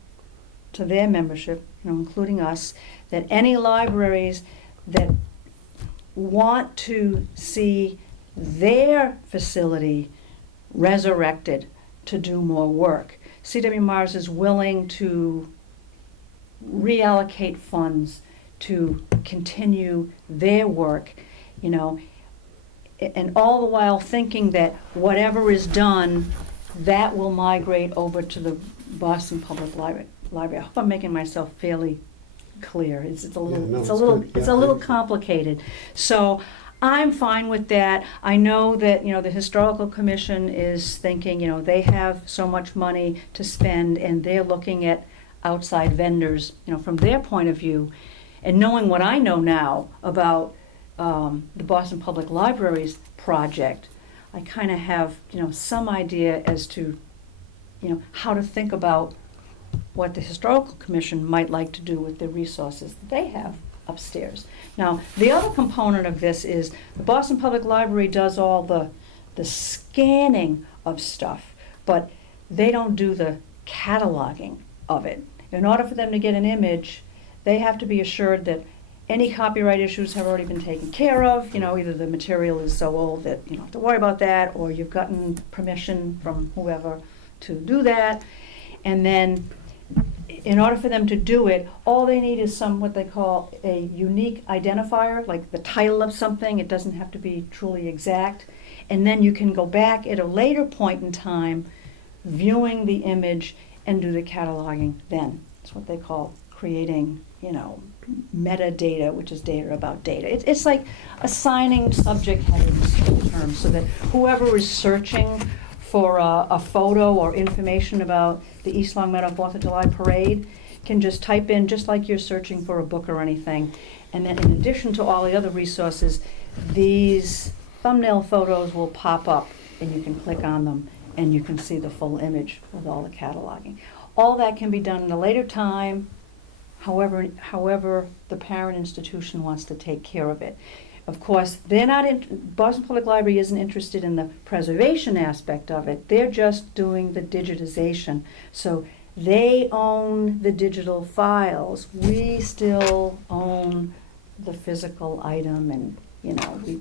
to their membership, including us, that any libraries that want to see their facility resurrected to do more work, CW Mars is willing to reallocate funds to continue their work, and all the while thinking that whatever is done, that will migrate over to the Boston Public Library. I hope I'm making myself fairly clear. It's a little complicated. So I'm fine with that. I know that, the Historical Commission is thinking, they have so much money to spend, and they're looking at outside vendors, from their point of view. And knowing what I know now about the Boston Public Library's project, I kind of have, some idea as to, how to think about what the Historical Commission might like to do with the resources that they have upstairs. Now, the other component of this is the Boston Public Library does all the scanning of stuff, but they don't do the cataloging of it. In order for them to get an image, they have to be assured that any copyright issues have already been taken care of. Either the material is so old that you don't have to worry about that, or you've gotten permission from whoever to do that. And then in order for them to do it, all they need is what they call a unique identifier, like the title of something. It doesn't have to be truly exact. And then you can go back at a later point in time, viewing the image, and do the cataloging then. It's what they call creating, metadata, which is data about data. It's like assigning subject headings to the terms so that whoever is searching for a photo or information about the East Long Meadow 4th of July parade can just type in, just like you're searching for a book or anything. And then in addition to all the other resources, these thumbnail photos will pop up, and you can click on them and you can see the full image with all the cataloging. All that can be done in a later time, however the parent institution wants to take care of it. Of course, Boston Public Library isn't interested in the preservation aspect of it. They're just doing the digitization. So they own the digital files. We still own the physical item, and, we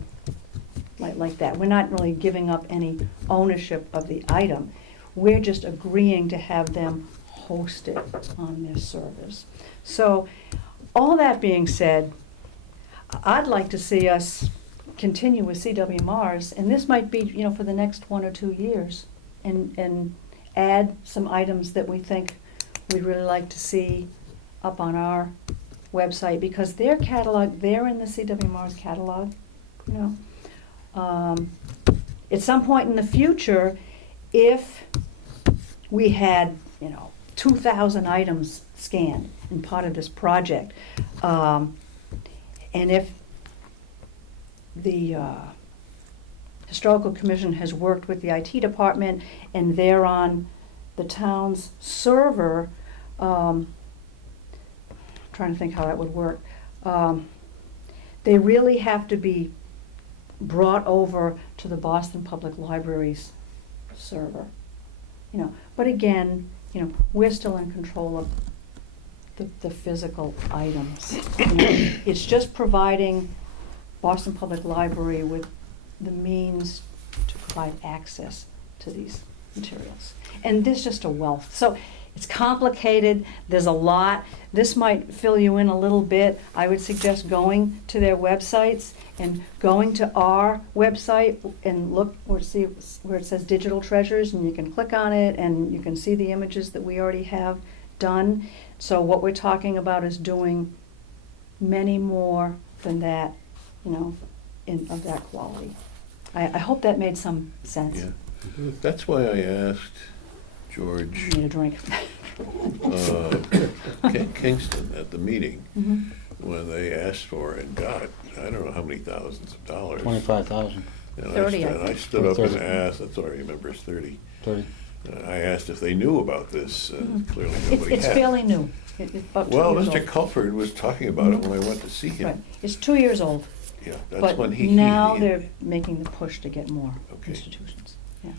like that. We're not really giving up any ownership of the item. We're just agreeing to have them host it on their servers. So all that being said, I'd like to see us continue with CW Mars, and this might be, for the next 1 or 2 years, and add some items that we think we'd really like to see up on our website, because their catalog, they're in the CW Mars catalog, At some point in the future, if we had, 2,000 items scanned in part of this project, and if the Historical Commission has worked with the IT department and they're on the town's server, trying to think how that would work. They really have to be brought over to the Boston Public Library's server. But again, we're still in control of the physical items. It's just providing Boston Public Library with the means to provide access to these materials. And there's just a wealth. So it's complicated, there's a lot. This might fill you in a little bit. I would suggest going to their websites and going to our website and look or see where it says Digital Treasures, and you can click on it and you can see the images that we already have done. So what we're talking about is doing many more than that, of that quality. I hope that made some sense. Yeah, that's why I asked George Need a drink. Kingston at the meeting, Mhm. when they asked for and got, I don't know how many thousands of dollars. 25,000, And 30, I I stood up and 30. asked, that's all I remember, it's 30. 30. I asked if they knew about this, and clearly It's, nobody had. it's fairly new. It's about 2 Well, years Mr. old. Culford was talking about it when I went to see him. Right, it's 2 years old. Yeah, that's But when he. now they're making the push to get more Okay. institutions. Yeah.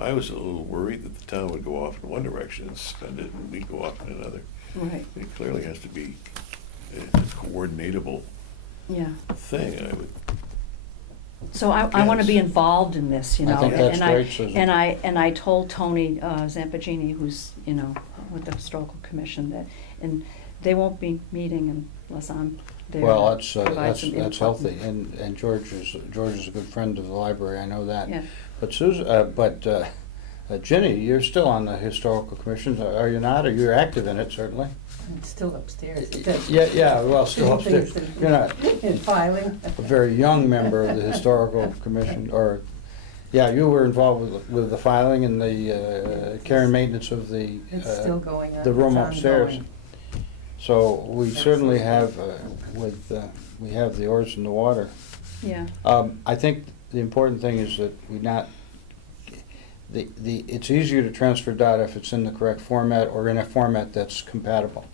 I was a little worried that the town would go off in one direction and spend it, and we'd go off in another. Right. It clearly has to be a coordinatable Yeah. thing, and I would, So I want to be involved in this, I think that's and great, Susan. and I told Tony Zampagini, who's with the Historical Commission, that, and they won't be meeting unless I'm there. Well, to provide some that's input. healthy, and George is a good friend of the library, I know that. Yeah. But Ginny, you're still on the Historical Commission, are you not? Or you're active in it, certainly? It's still upstairs. Yeah, well, still upstairs. You're not In filing. a very young member of the Historical Commission, or, yeah, you were involved with the filing and the care and maintenance of the It's still going on. the room It's upstairs. ongoing. So we certainly have, we have the oars in the water. Yeah. I think the important thing is that it's easier to transfer data if it's in the correct format or in a format that's compatible.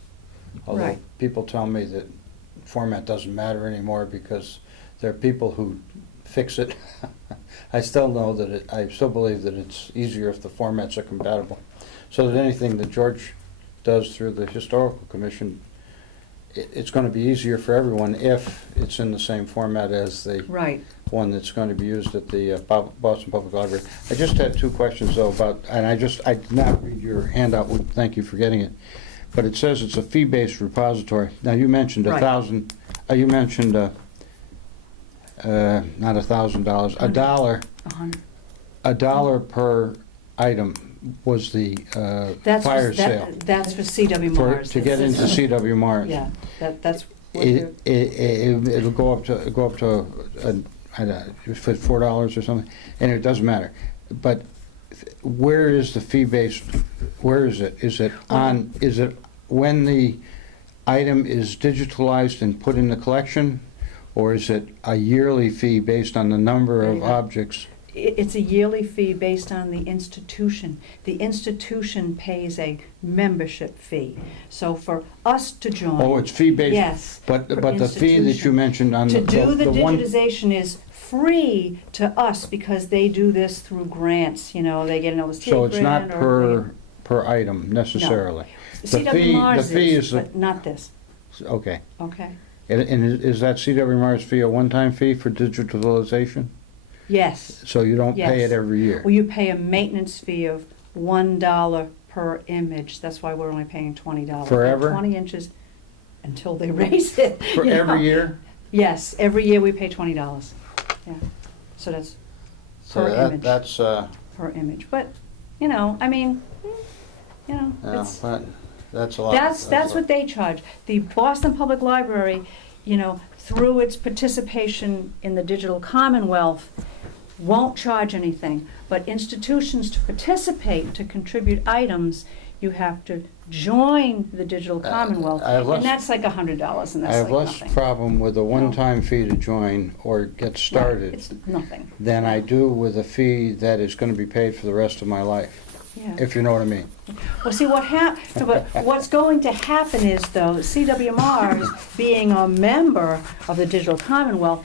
Although Right. people tell me that format doesn't matter anymore because there are people who fix it. I still believe that it's easier if the formats are compatible. So that anything that George does through the Historical Commission, it's going to be easier for everyone if it's in the same format as the Right. one that's going to be used at the Boston Public Library. I just had 2 questions though and I did not read your handout, thank you for getting it. But it says it's a fee-based repository. Now you mentioned Right. you mentioned not $1,000, $1 per item was the fire sale. That's for CW Mars. To get into CW Mars. Yeah, that's what you're. It'll go up to I don't know, $4 or something, and it doesn't matter. But where is the fee based? Where is it? Is it when the item is digitalized and put in the collection, or is it a yearly fee based on the number of objects? It's a yearly fee based on the institution. The institution pays a membership fee. So for us to join. Oh, it's fee based. Yes. But for the fee that you institution. mentioned on To do the one. digitization is free to us because they do this through grants, they get an LST So it's not grant or. per item necessarily. The CW Mars fee is, is but not this, okay. okay? And is that CW Mars fee a one-time fee for digitalization? Yes. So you don't pay Yes. it every year? Well, you pay a maintenance fee of $1 per image. That's why we're only paying $20. Forever? 20 inches. until they raise it. For you know? every year? Yes, every year we pay $20. Yeah, so that's So per image. that's, Per image, but, you know, I mean, you know, yeah, it's, but that's a lot. that's what they charge. The Boston Public Library, you know, through its participation in the Digital Commonwealth, won't charge anything. But institutions to participate, to contribute items, you have to join the Digital Commonwealth. I have less- And that's like $100, and I that's have like less nothing. problem with a one-time fee to join or get Right, started it's nothing, than I do with a fee that is going to be paid for the rest of my life, yeah. if you know what I mean. Well, see, what's going to happen is, though, CWMRs, being a member of the Digital Commonwealth,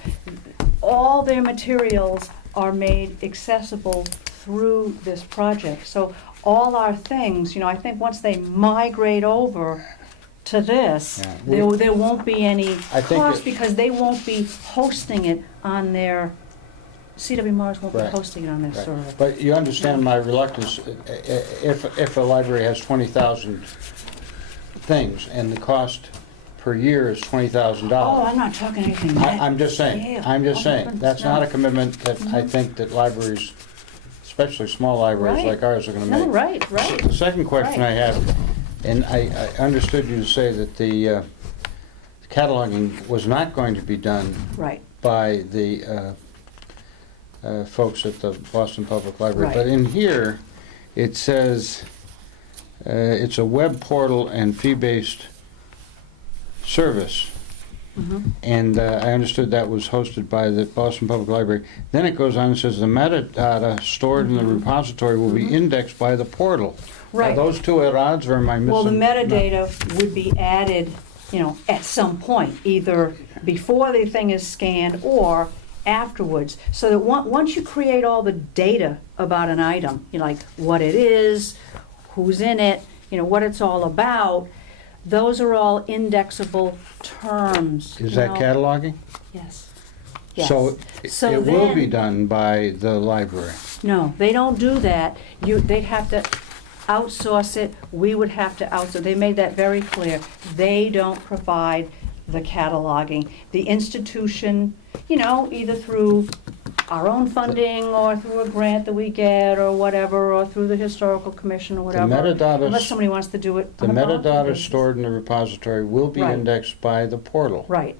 all their materials are made accessible through this project. So all our things, you know, I think once they migrate over to this, Yeah. there won't be any I think cost it- because they won't be hosting it on their, CWMRs won't be Right. hosting it on their Right. server. But you understand my reluctance, if a library has 20,000 things and the cost per year is $20,000. Oh, I'm not talking anything. I'm just saying, Yeah. I'm just Oh, saying, goodness, that's not no. a commitment that I think that libraries, especially small libraries Right. like ours, are gonna No, make. right, right. The second question I have, and I understood you to say that the cataloging was not going to be done Right, by the folks at the Boston Public Library. Right. But in here, it says it's a web portal and fee-based service. mhm, And I understood that was hosted by the Boston Public Library. Then it goes on and says the metadata stored in the repository will be indexed by the portal. Are right. those two at odds, or am I missing? Well, the metadata would be added, you know, at some point, either before the thing is scanned or afterwards. So that once you create all the data about an item, you know, like what it is, who's in it, you know, what it's all about, those are all indexable terms. Is you that know. cataloging? Yes. Yes. So So it will be then- done by the library. No, they don't do that. They'd have to outsource it, we would have to outsource. They made that very clear. They don't provide the cataloging. The institution, you know, either through our own funding or through a grant that we get or whatever, or through the historical commission or whatever. metadata- Unless somebody wants to do it The on a volunteer metadata basis. stored in the repository will be Right. indexed by the portal. Right.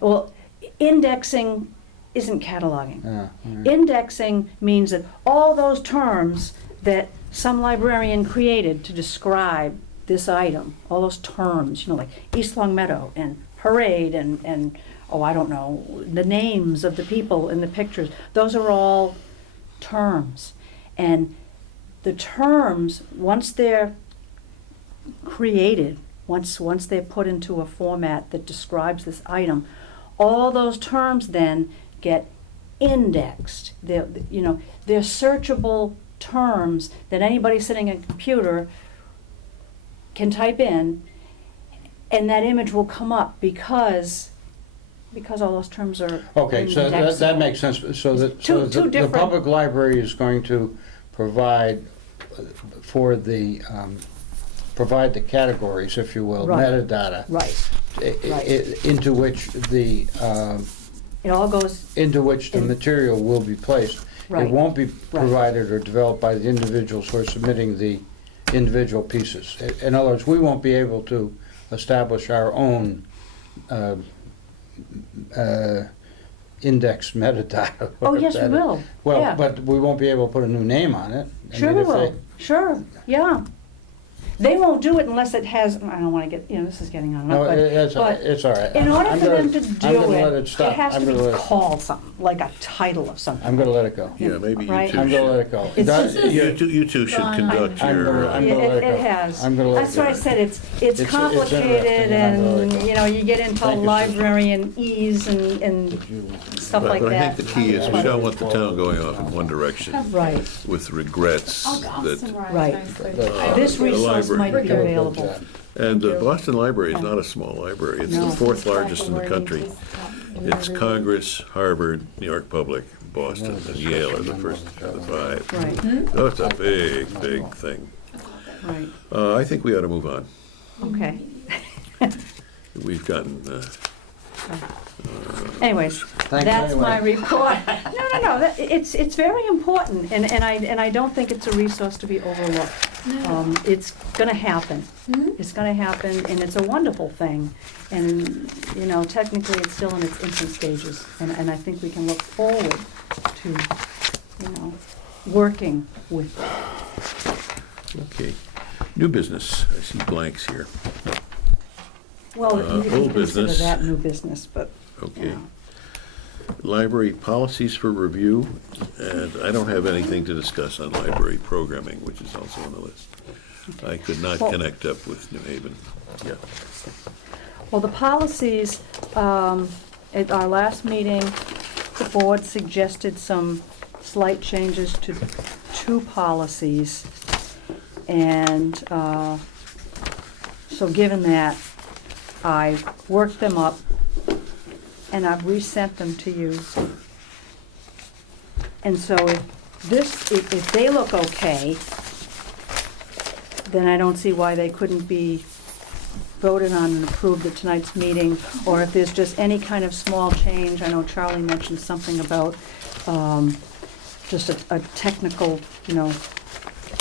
Well, indexing isn't cataloging. Yeah, all right. Indexing means that all those terms that some librarian created to describe this item, all those terms, you know, like East Long Meadow and parade and oh, I don't know, the names of the people in the pictures, those are all terms. And the terms, once they're created, once they're put into a format that describes this item, all those terms then get indexed. They're, you know, they're searchable terms that anybody sitting at a computer can type in, and that image will come up because all those terms are Okay, so that indexable. makes sense. So that Two the different- public library is going to provide for the, provide the categories, if you will, Right. metadata, Right. into which the, It all goes, In- material will be placed. Right. It won't be provided or developed by the individuals who are submitting the individual pieces. In other words, we won't be able to establish our own index metadata. oh, yes, we will. Well, Yeah. but we won't be able to put a new name on it. I Sure mean, we if they- will. Sure, yeah. They won't do it unless it has, I don't want to get, you know, this is getting on, No, but it's all right. in order I'm for gonna- them to I'm do gonna let it, it stop. it has I'm to gonna be let it- called something, like a title of something. I'm gonna let it go. Yeah, maybe you Right. two I'm gonna let should. it go. It's That- just- You two should Gone. conduct I'm your, gonna- I'm Yeah, gonna let it it go. has. I'm gonna let That's it what I go. said, it's interesting, complicated and I'm gonna let it and, go. you know, you get into Thank you, librarian ease and Did you- stuff like but I that. think the key is we don't want the town going off in one direction Right, with regrets I'll that, summarize Right. nicely. this the resource library. might be Good. available. and the Thank you. Boston Library is not a small library. It's the No. fourth largest in the country. It's Congress, Harvard, New York Public, Boston, and Yale are the first of the five. Right, So it's a big, big thing. right, I think we ought to move on. okay. we've gotten, Anyways, Thanks that's my anyway. report. No, it's very important, and I don't think it's a resource to be overlooked. It's gonna happen. It's gonna happen, and it's a wonderful thing. And, you know, technically, it's still in its infant stages, and I think we can look forward to, you know, working with it. okay. New business, I see blanks here. Well, you can old consider business. that new business, but, Okay. yeah. Library policies for review, and I don't have anything to discuss on library programming, which is also on the list. I could not Well- connect up with New Haven. Yeah. Well, the policies, at our last meeting, the board suggested some slight changes to two policies. And so given that, I worked them up and I've resent them to you. And so if they look okay, then I don't see why they couldn't be voted on and approved at tonight's meeting, or if there's just any kind of small change. I know Charlie mentioned something about just a technical, you know,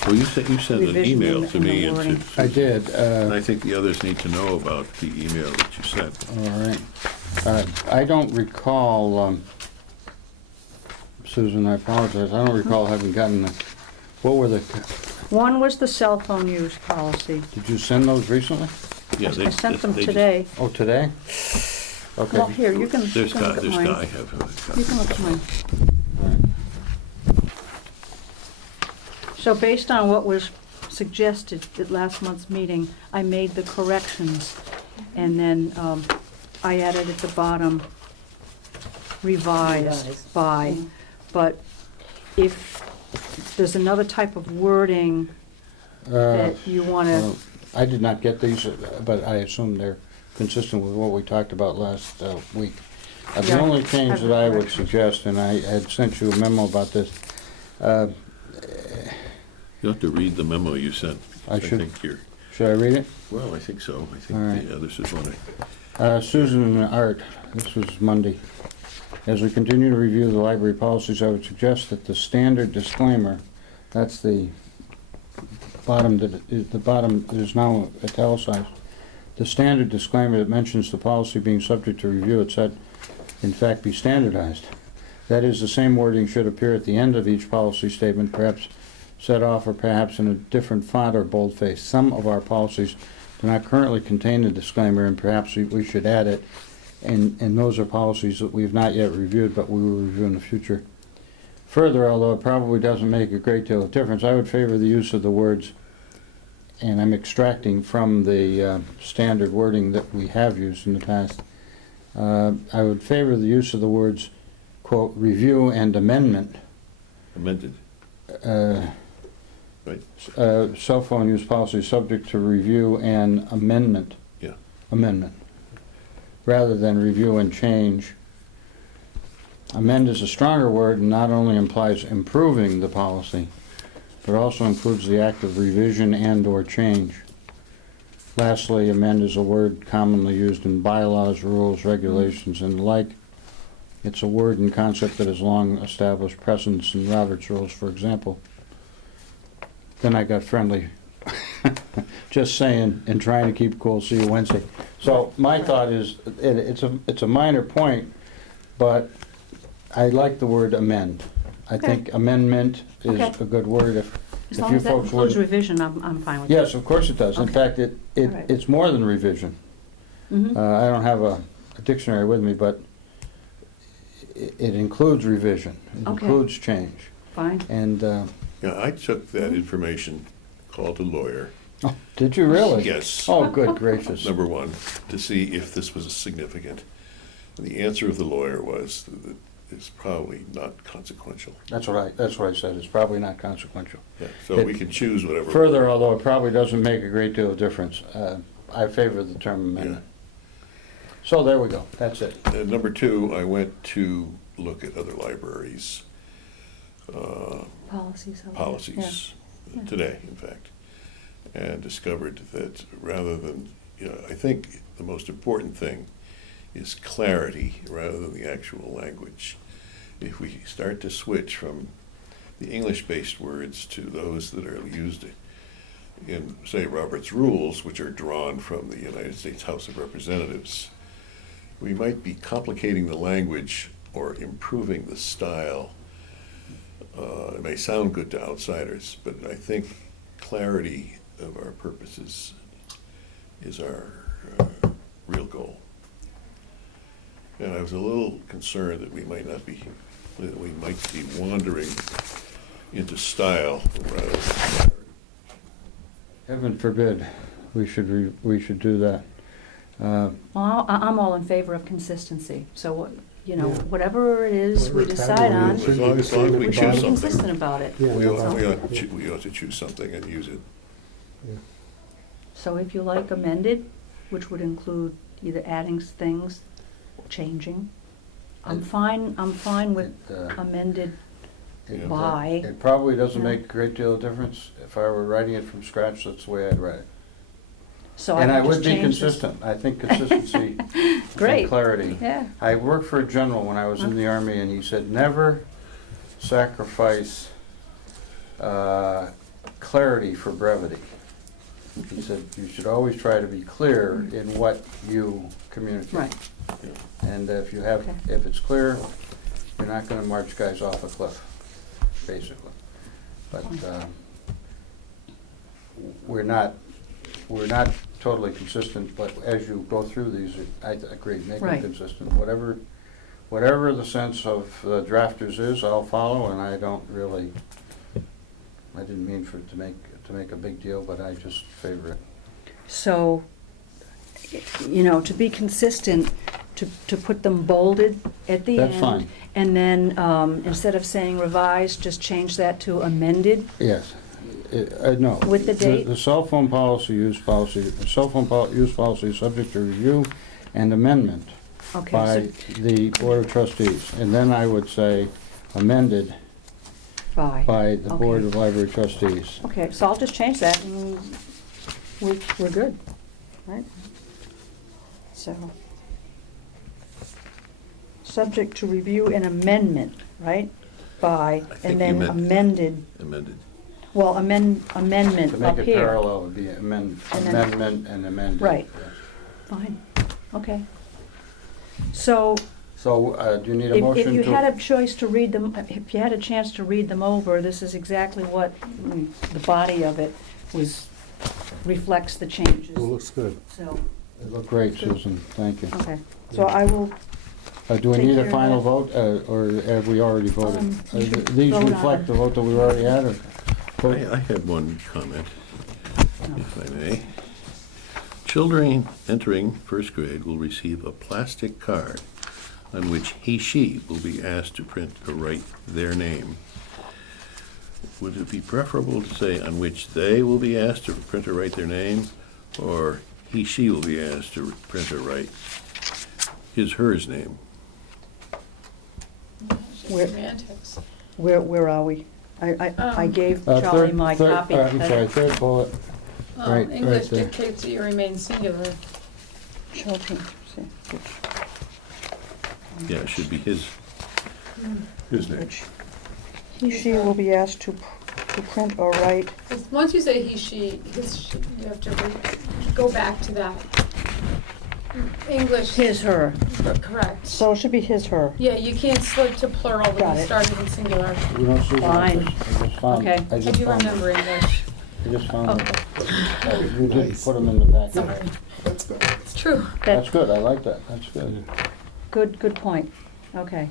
Well, you sent an revision email to in the me, and wording. I did. and I think the others need to know about the email that you sent. All right. I don't recall, Susan, I apologize, I don't recall having gotten, what were the, One was the cell phone use policy. did you send those recently? Yeah, I sent them they just- today. Oh, today? Okay. Well, here, you can There's look Guy, at there's mine. Guy have a You can look at mine. All right. So based on what was suggested at last month's meeting, I made the corrections. And then I added at the bottom, revised Revised. by. But if there's another type of wording that you want Well, to, I did not get these, but I assume they're consistent with what we talked about last week. The Yeah, only change I've that I would corrections. suggest, and I had sent you a memo about this, You have to read the memo you sent. I should. think you're, should I read it? well, I think so. I All think right. the others would want to. Susan and Art, this was Monday. As we continue to review the library policies, I would suggest that the standard disclaimer, that's the bottom that is now italicized, the standard disclaimer that mentions the policy being subject to review, it said, in fact, be standardized. That is, the same wording should appear at the end of each policy statement, perhaps set off or perhaps in a different font or boldface. Some of our policies do not currently contain the disclaimer, and perhaps we should add it. And those are policies that we have not yet reviewed, but we will review in the future. Further, although it probably doesn't make a great deal of difference, I would favor the use of the words, and I'm extracting from the standard wording that we have used in the past. I would favor the use of the words, quote, review and amendment. Amended. Right. Cell phone use policy subject to review and amendment. Yeah. Amendment. Rather than review and change. Amend is a stronger word and not only implies improving the policy, but also includes the act of revision and/or change. Lastly, amend is a word commonly used in bylaws, rules, regulations, and the like. It's a word and concept that has long established precedence in Robert's rules, for example. Then I got friendly. Just saying, and trying to keep cool. See you Wednesday. So my thought is, it's a minor point, but I like the word amend. I think amendment is Okay. a good word. If as you long as that folks includes would. revision, I'm fine with it. Yes, of course it does. In Okay. fact, All right. it's more than revision. Mhm. I don't have a dictionary with me, but it includes revision. It Okay. includes change. Fine. And, Yeah, I took that information, called a lawyer. oh, did you really? Yes. Oh, good gracious. Number one, to see if this was significant. And the answer of the lawyer was that it's probably not consequential. That's what I said. It's probably not consequential. Yeah, so we can choose whatever. Further, although it probably doesn't make a great deal of difference, I favor the term amendment. So there we go. That's it. And number two, I went to look at other libraries' Policies. okay. policies Yeah. today, in fact, and discovered that rather than I think the most important thing is clarity rather than the actual language. If we start to switch from the English-based words to those that are used in, say, Robert's Rules, which are drawn from the United States House of Representatives, we might be complicating the language or improving the style. It may sound good to outsiders, but I think clarity of our purposes is our real goal. And I was a little concerned that we might be wandering into style rather than clarity. Heaven forbid, we should do that. Well, I'm all in favor of consistency, so, whatever it is we Whatever decide category on, it should As be the long same as at we the we should choose be bottom. something. consistent about it. Yeah, We that's ought, all. we ought to choose something and use it. Yeah. So if you like amended, which would include either adding things, changing, I'm fine with It, amended Yeah. by. It probably doesn't Yeah. make a great deal of difference. If I were writing it from scratch, that's the way I'd write it. So And I could would just be change this. consistent. I think consistency Great. and clarity. Yeah, I worked for a general when I was in the Army, and he said, never sacrifice clarity for brevity. He said, you should always try to be clear in what you communicate. right. And if Okay. if it's clear, you're not gonna march guys off a cliff, basically. But we're not totally consistent, but as you go through these, I agree, make them Right. consistent. Whatever the sense of the drafters is, I'll follow, and I didn't mean for it to make a big deal, but I just favor it. So, to be consistent, to put them bolded at the end. That's fine. And then, instead of saying revised, just change that to amended. Yes. No. With the date? The cell phone use policy is subject to review and amendment Okay, by so the Board of Trustees. And then I would say amended by the Board Okay. of Library Trustees. Okay, so I'll just change that and we're good, right? So, subject to review and amendment, right? By, think and you then meant- amended, Amended. well, amendment To make up it here. parallel would be And then- amendment and amended. Right. Yes. Fine, okay. So, So, do you need a if motion you to? had a choice to read them, if you had a chance to read them over, this is exactly what the body of it reflects the changes. It looks good. So, It looked great, Susan, thank you. okay, so I will, Do we Take need care a of final that. vote, or have we already voted? You should These vote on reflect the them. vote that we already had, or? I had one comment, no. if I may. Children entering first grade will receive a plastic card on which he/she will be asked to print or write their name. Would it be preferable to say on which they will be asked to print or write their name, or he/she will be asked to print or write his/hers name? Where- Semantics. Where are we? I gave Uh, Charlie third- my third- copy. I'm sorry, third bullet. Right English there. dictates that you remain singular. Children, see, Yeah, it should be his name. which he, she will be asked to print or write. 'Cause once you say he, she, his, she, you have to go back to that. English. His, her. Correct. So it should be his, her. Yeah, you can't slip to plural Got when you it. started in singular. You know, Susan, Fine. I just found. Okay. I do remember English. I just found it. You did Nice. put them in the back. Sorry. That's good. It's true. That's good, I like that, that's good. Good point. Okay.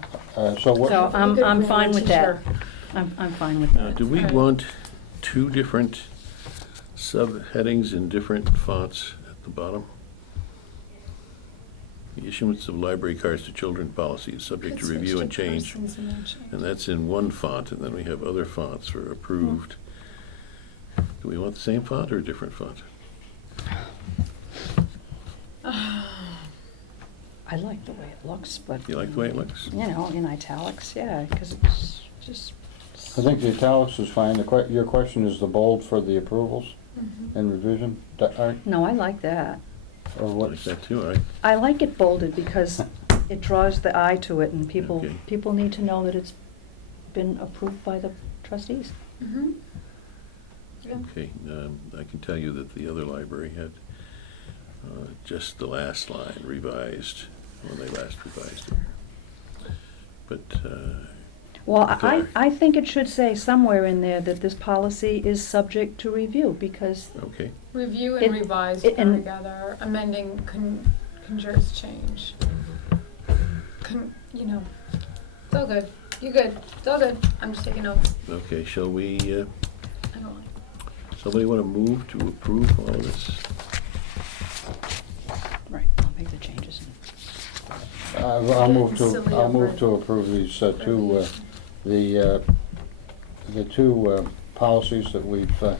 So what? So I'm Good fine grammar with that. teacher. I'm fine with that. Do we Right. want two different subheadings in different fonts at the bottom? The issuance of library cards to children policy is subject to Could switch review and to change. persons and then change. And that's in one font, and then we have other fonts for approved. Do we want the same font or a different font? I like the way it looks, but. You like the way it looks? In italics, yeah, because it's just. I think the italics is fine, your question is the bold for the approvals Mhm. and revision, Art? No, I like that. Or what? Like that too, all right. I like it bolded because it draws the eye to it, and people, Okay. people need to know that it's been approved by the trustees. Mm-hmm. Yeah. Okay, I can tell you that the other library had just the last line revised, when they last revised it. But, Well, Okay. I think it should say somewhere in there that this policy is subject to review, because, okay, Review It- and revise it- go and- together, amending conjures change. You know, it's all good. You're good. It's all good. I'm just taking notes. okay, shall we, I don't want. somebody want to move to approve all of this? right, I'll make the changes. I'll move Silly I'll move over- to approve these two, the two policies that we've Okay.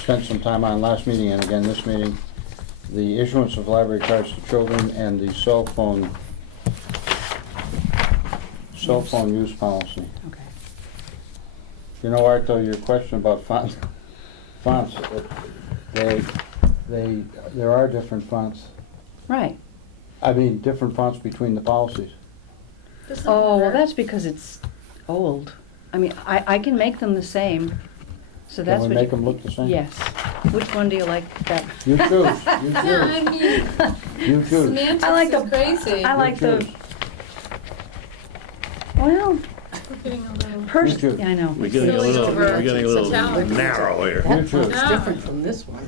spent some time on last meeting and again this meeting. The issuance of library cards to children and the cell phone use policy. Okay. You know, Art, though, your question about fonts, there are different fonts. Right. I mean, different fonts between the policies. Doesn't Oh, well, matter. that's because it's old. I mean, I can make them the same, so that's Can what. we make them look the same? Yes. Which one do you like better? You choose, you Yeah, I choose, mean, you choose. semantics I like is the- crazy. I like You the, choose. well, We're getting a little. You choose. yeah, I know. We're getting a Silly little, over we're getting a little italics. narrow here. You That choose. looks different from this one.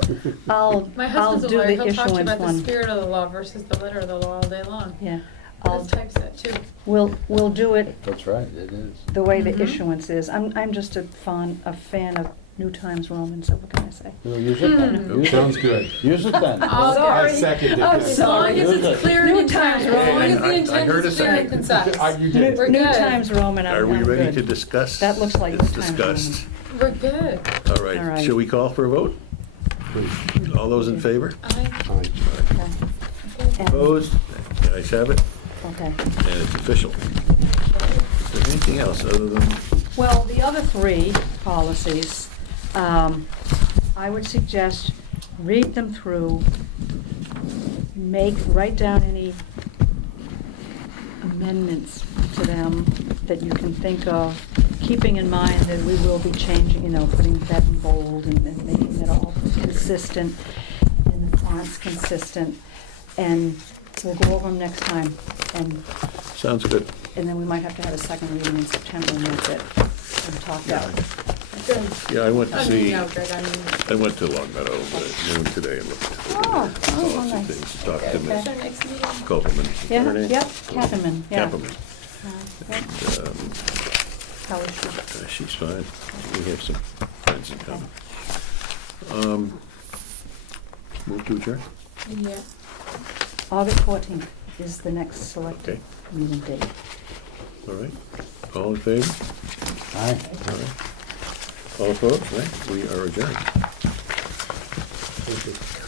I'll My I'll husband's a do lawyer. the He'll talk to you issuance about the one. spirit of the law versus the letter of the law all day long. Yeah. I'll, This typeset too. we'll do it That's right, it is. the way the Mhm. issuance is. I'm just a fan of New Times Roman, so what can I say? We'll use it then. Hmm. Use Sounds it. good. Use it then. Oh, I sorry. seconded Oh, that. As long sorry. as it's clear New and Times concise. As long Roman. as the I intent heard is a clear and second. concise. You did. We're New good. Times Roman, Are I'm we ready good. to discuss? That looks like It's New Times discussed. We're good. All All right, right. shall we call for a vote? All those in favor? I, Aye. Okay. And- Opposed? The ayes have it, Okay. and it's official. Is there anything else other than, Well, the other three policies, I would suggest read them through, write down any amendments to them that you can think of, keeping in mind that we will be changing, putting that in bold and making it all consistent, and the font's consistent, and we'll go over them next time, and sounds good. then we might have to have a second reading in September, and that's it, and talk about it. good. Yeah, I went to I mean, see, no, good. I mean, I went to Long Meadow at noon today and looked at the Oh, policy nice. things, talked to that's Ms. our next meeting. Copeland. Is Yeah, that her name? yep, Kapperman, yeah. Kapperman. Yep. How is she? She's fine. We have some friends in common. Move to adjourn? Yeah. August 14th is the next select Okay, meeting date. all right. All in favor? Aye. All right. All opposed? Right, we are adjourned. Thank you.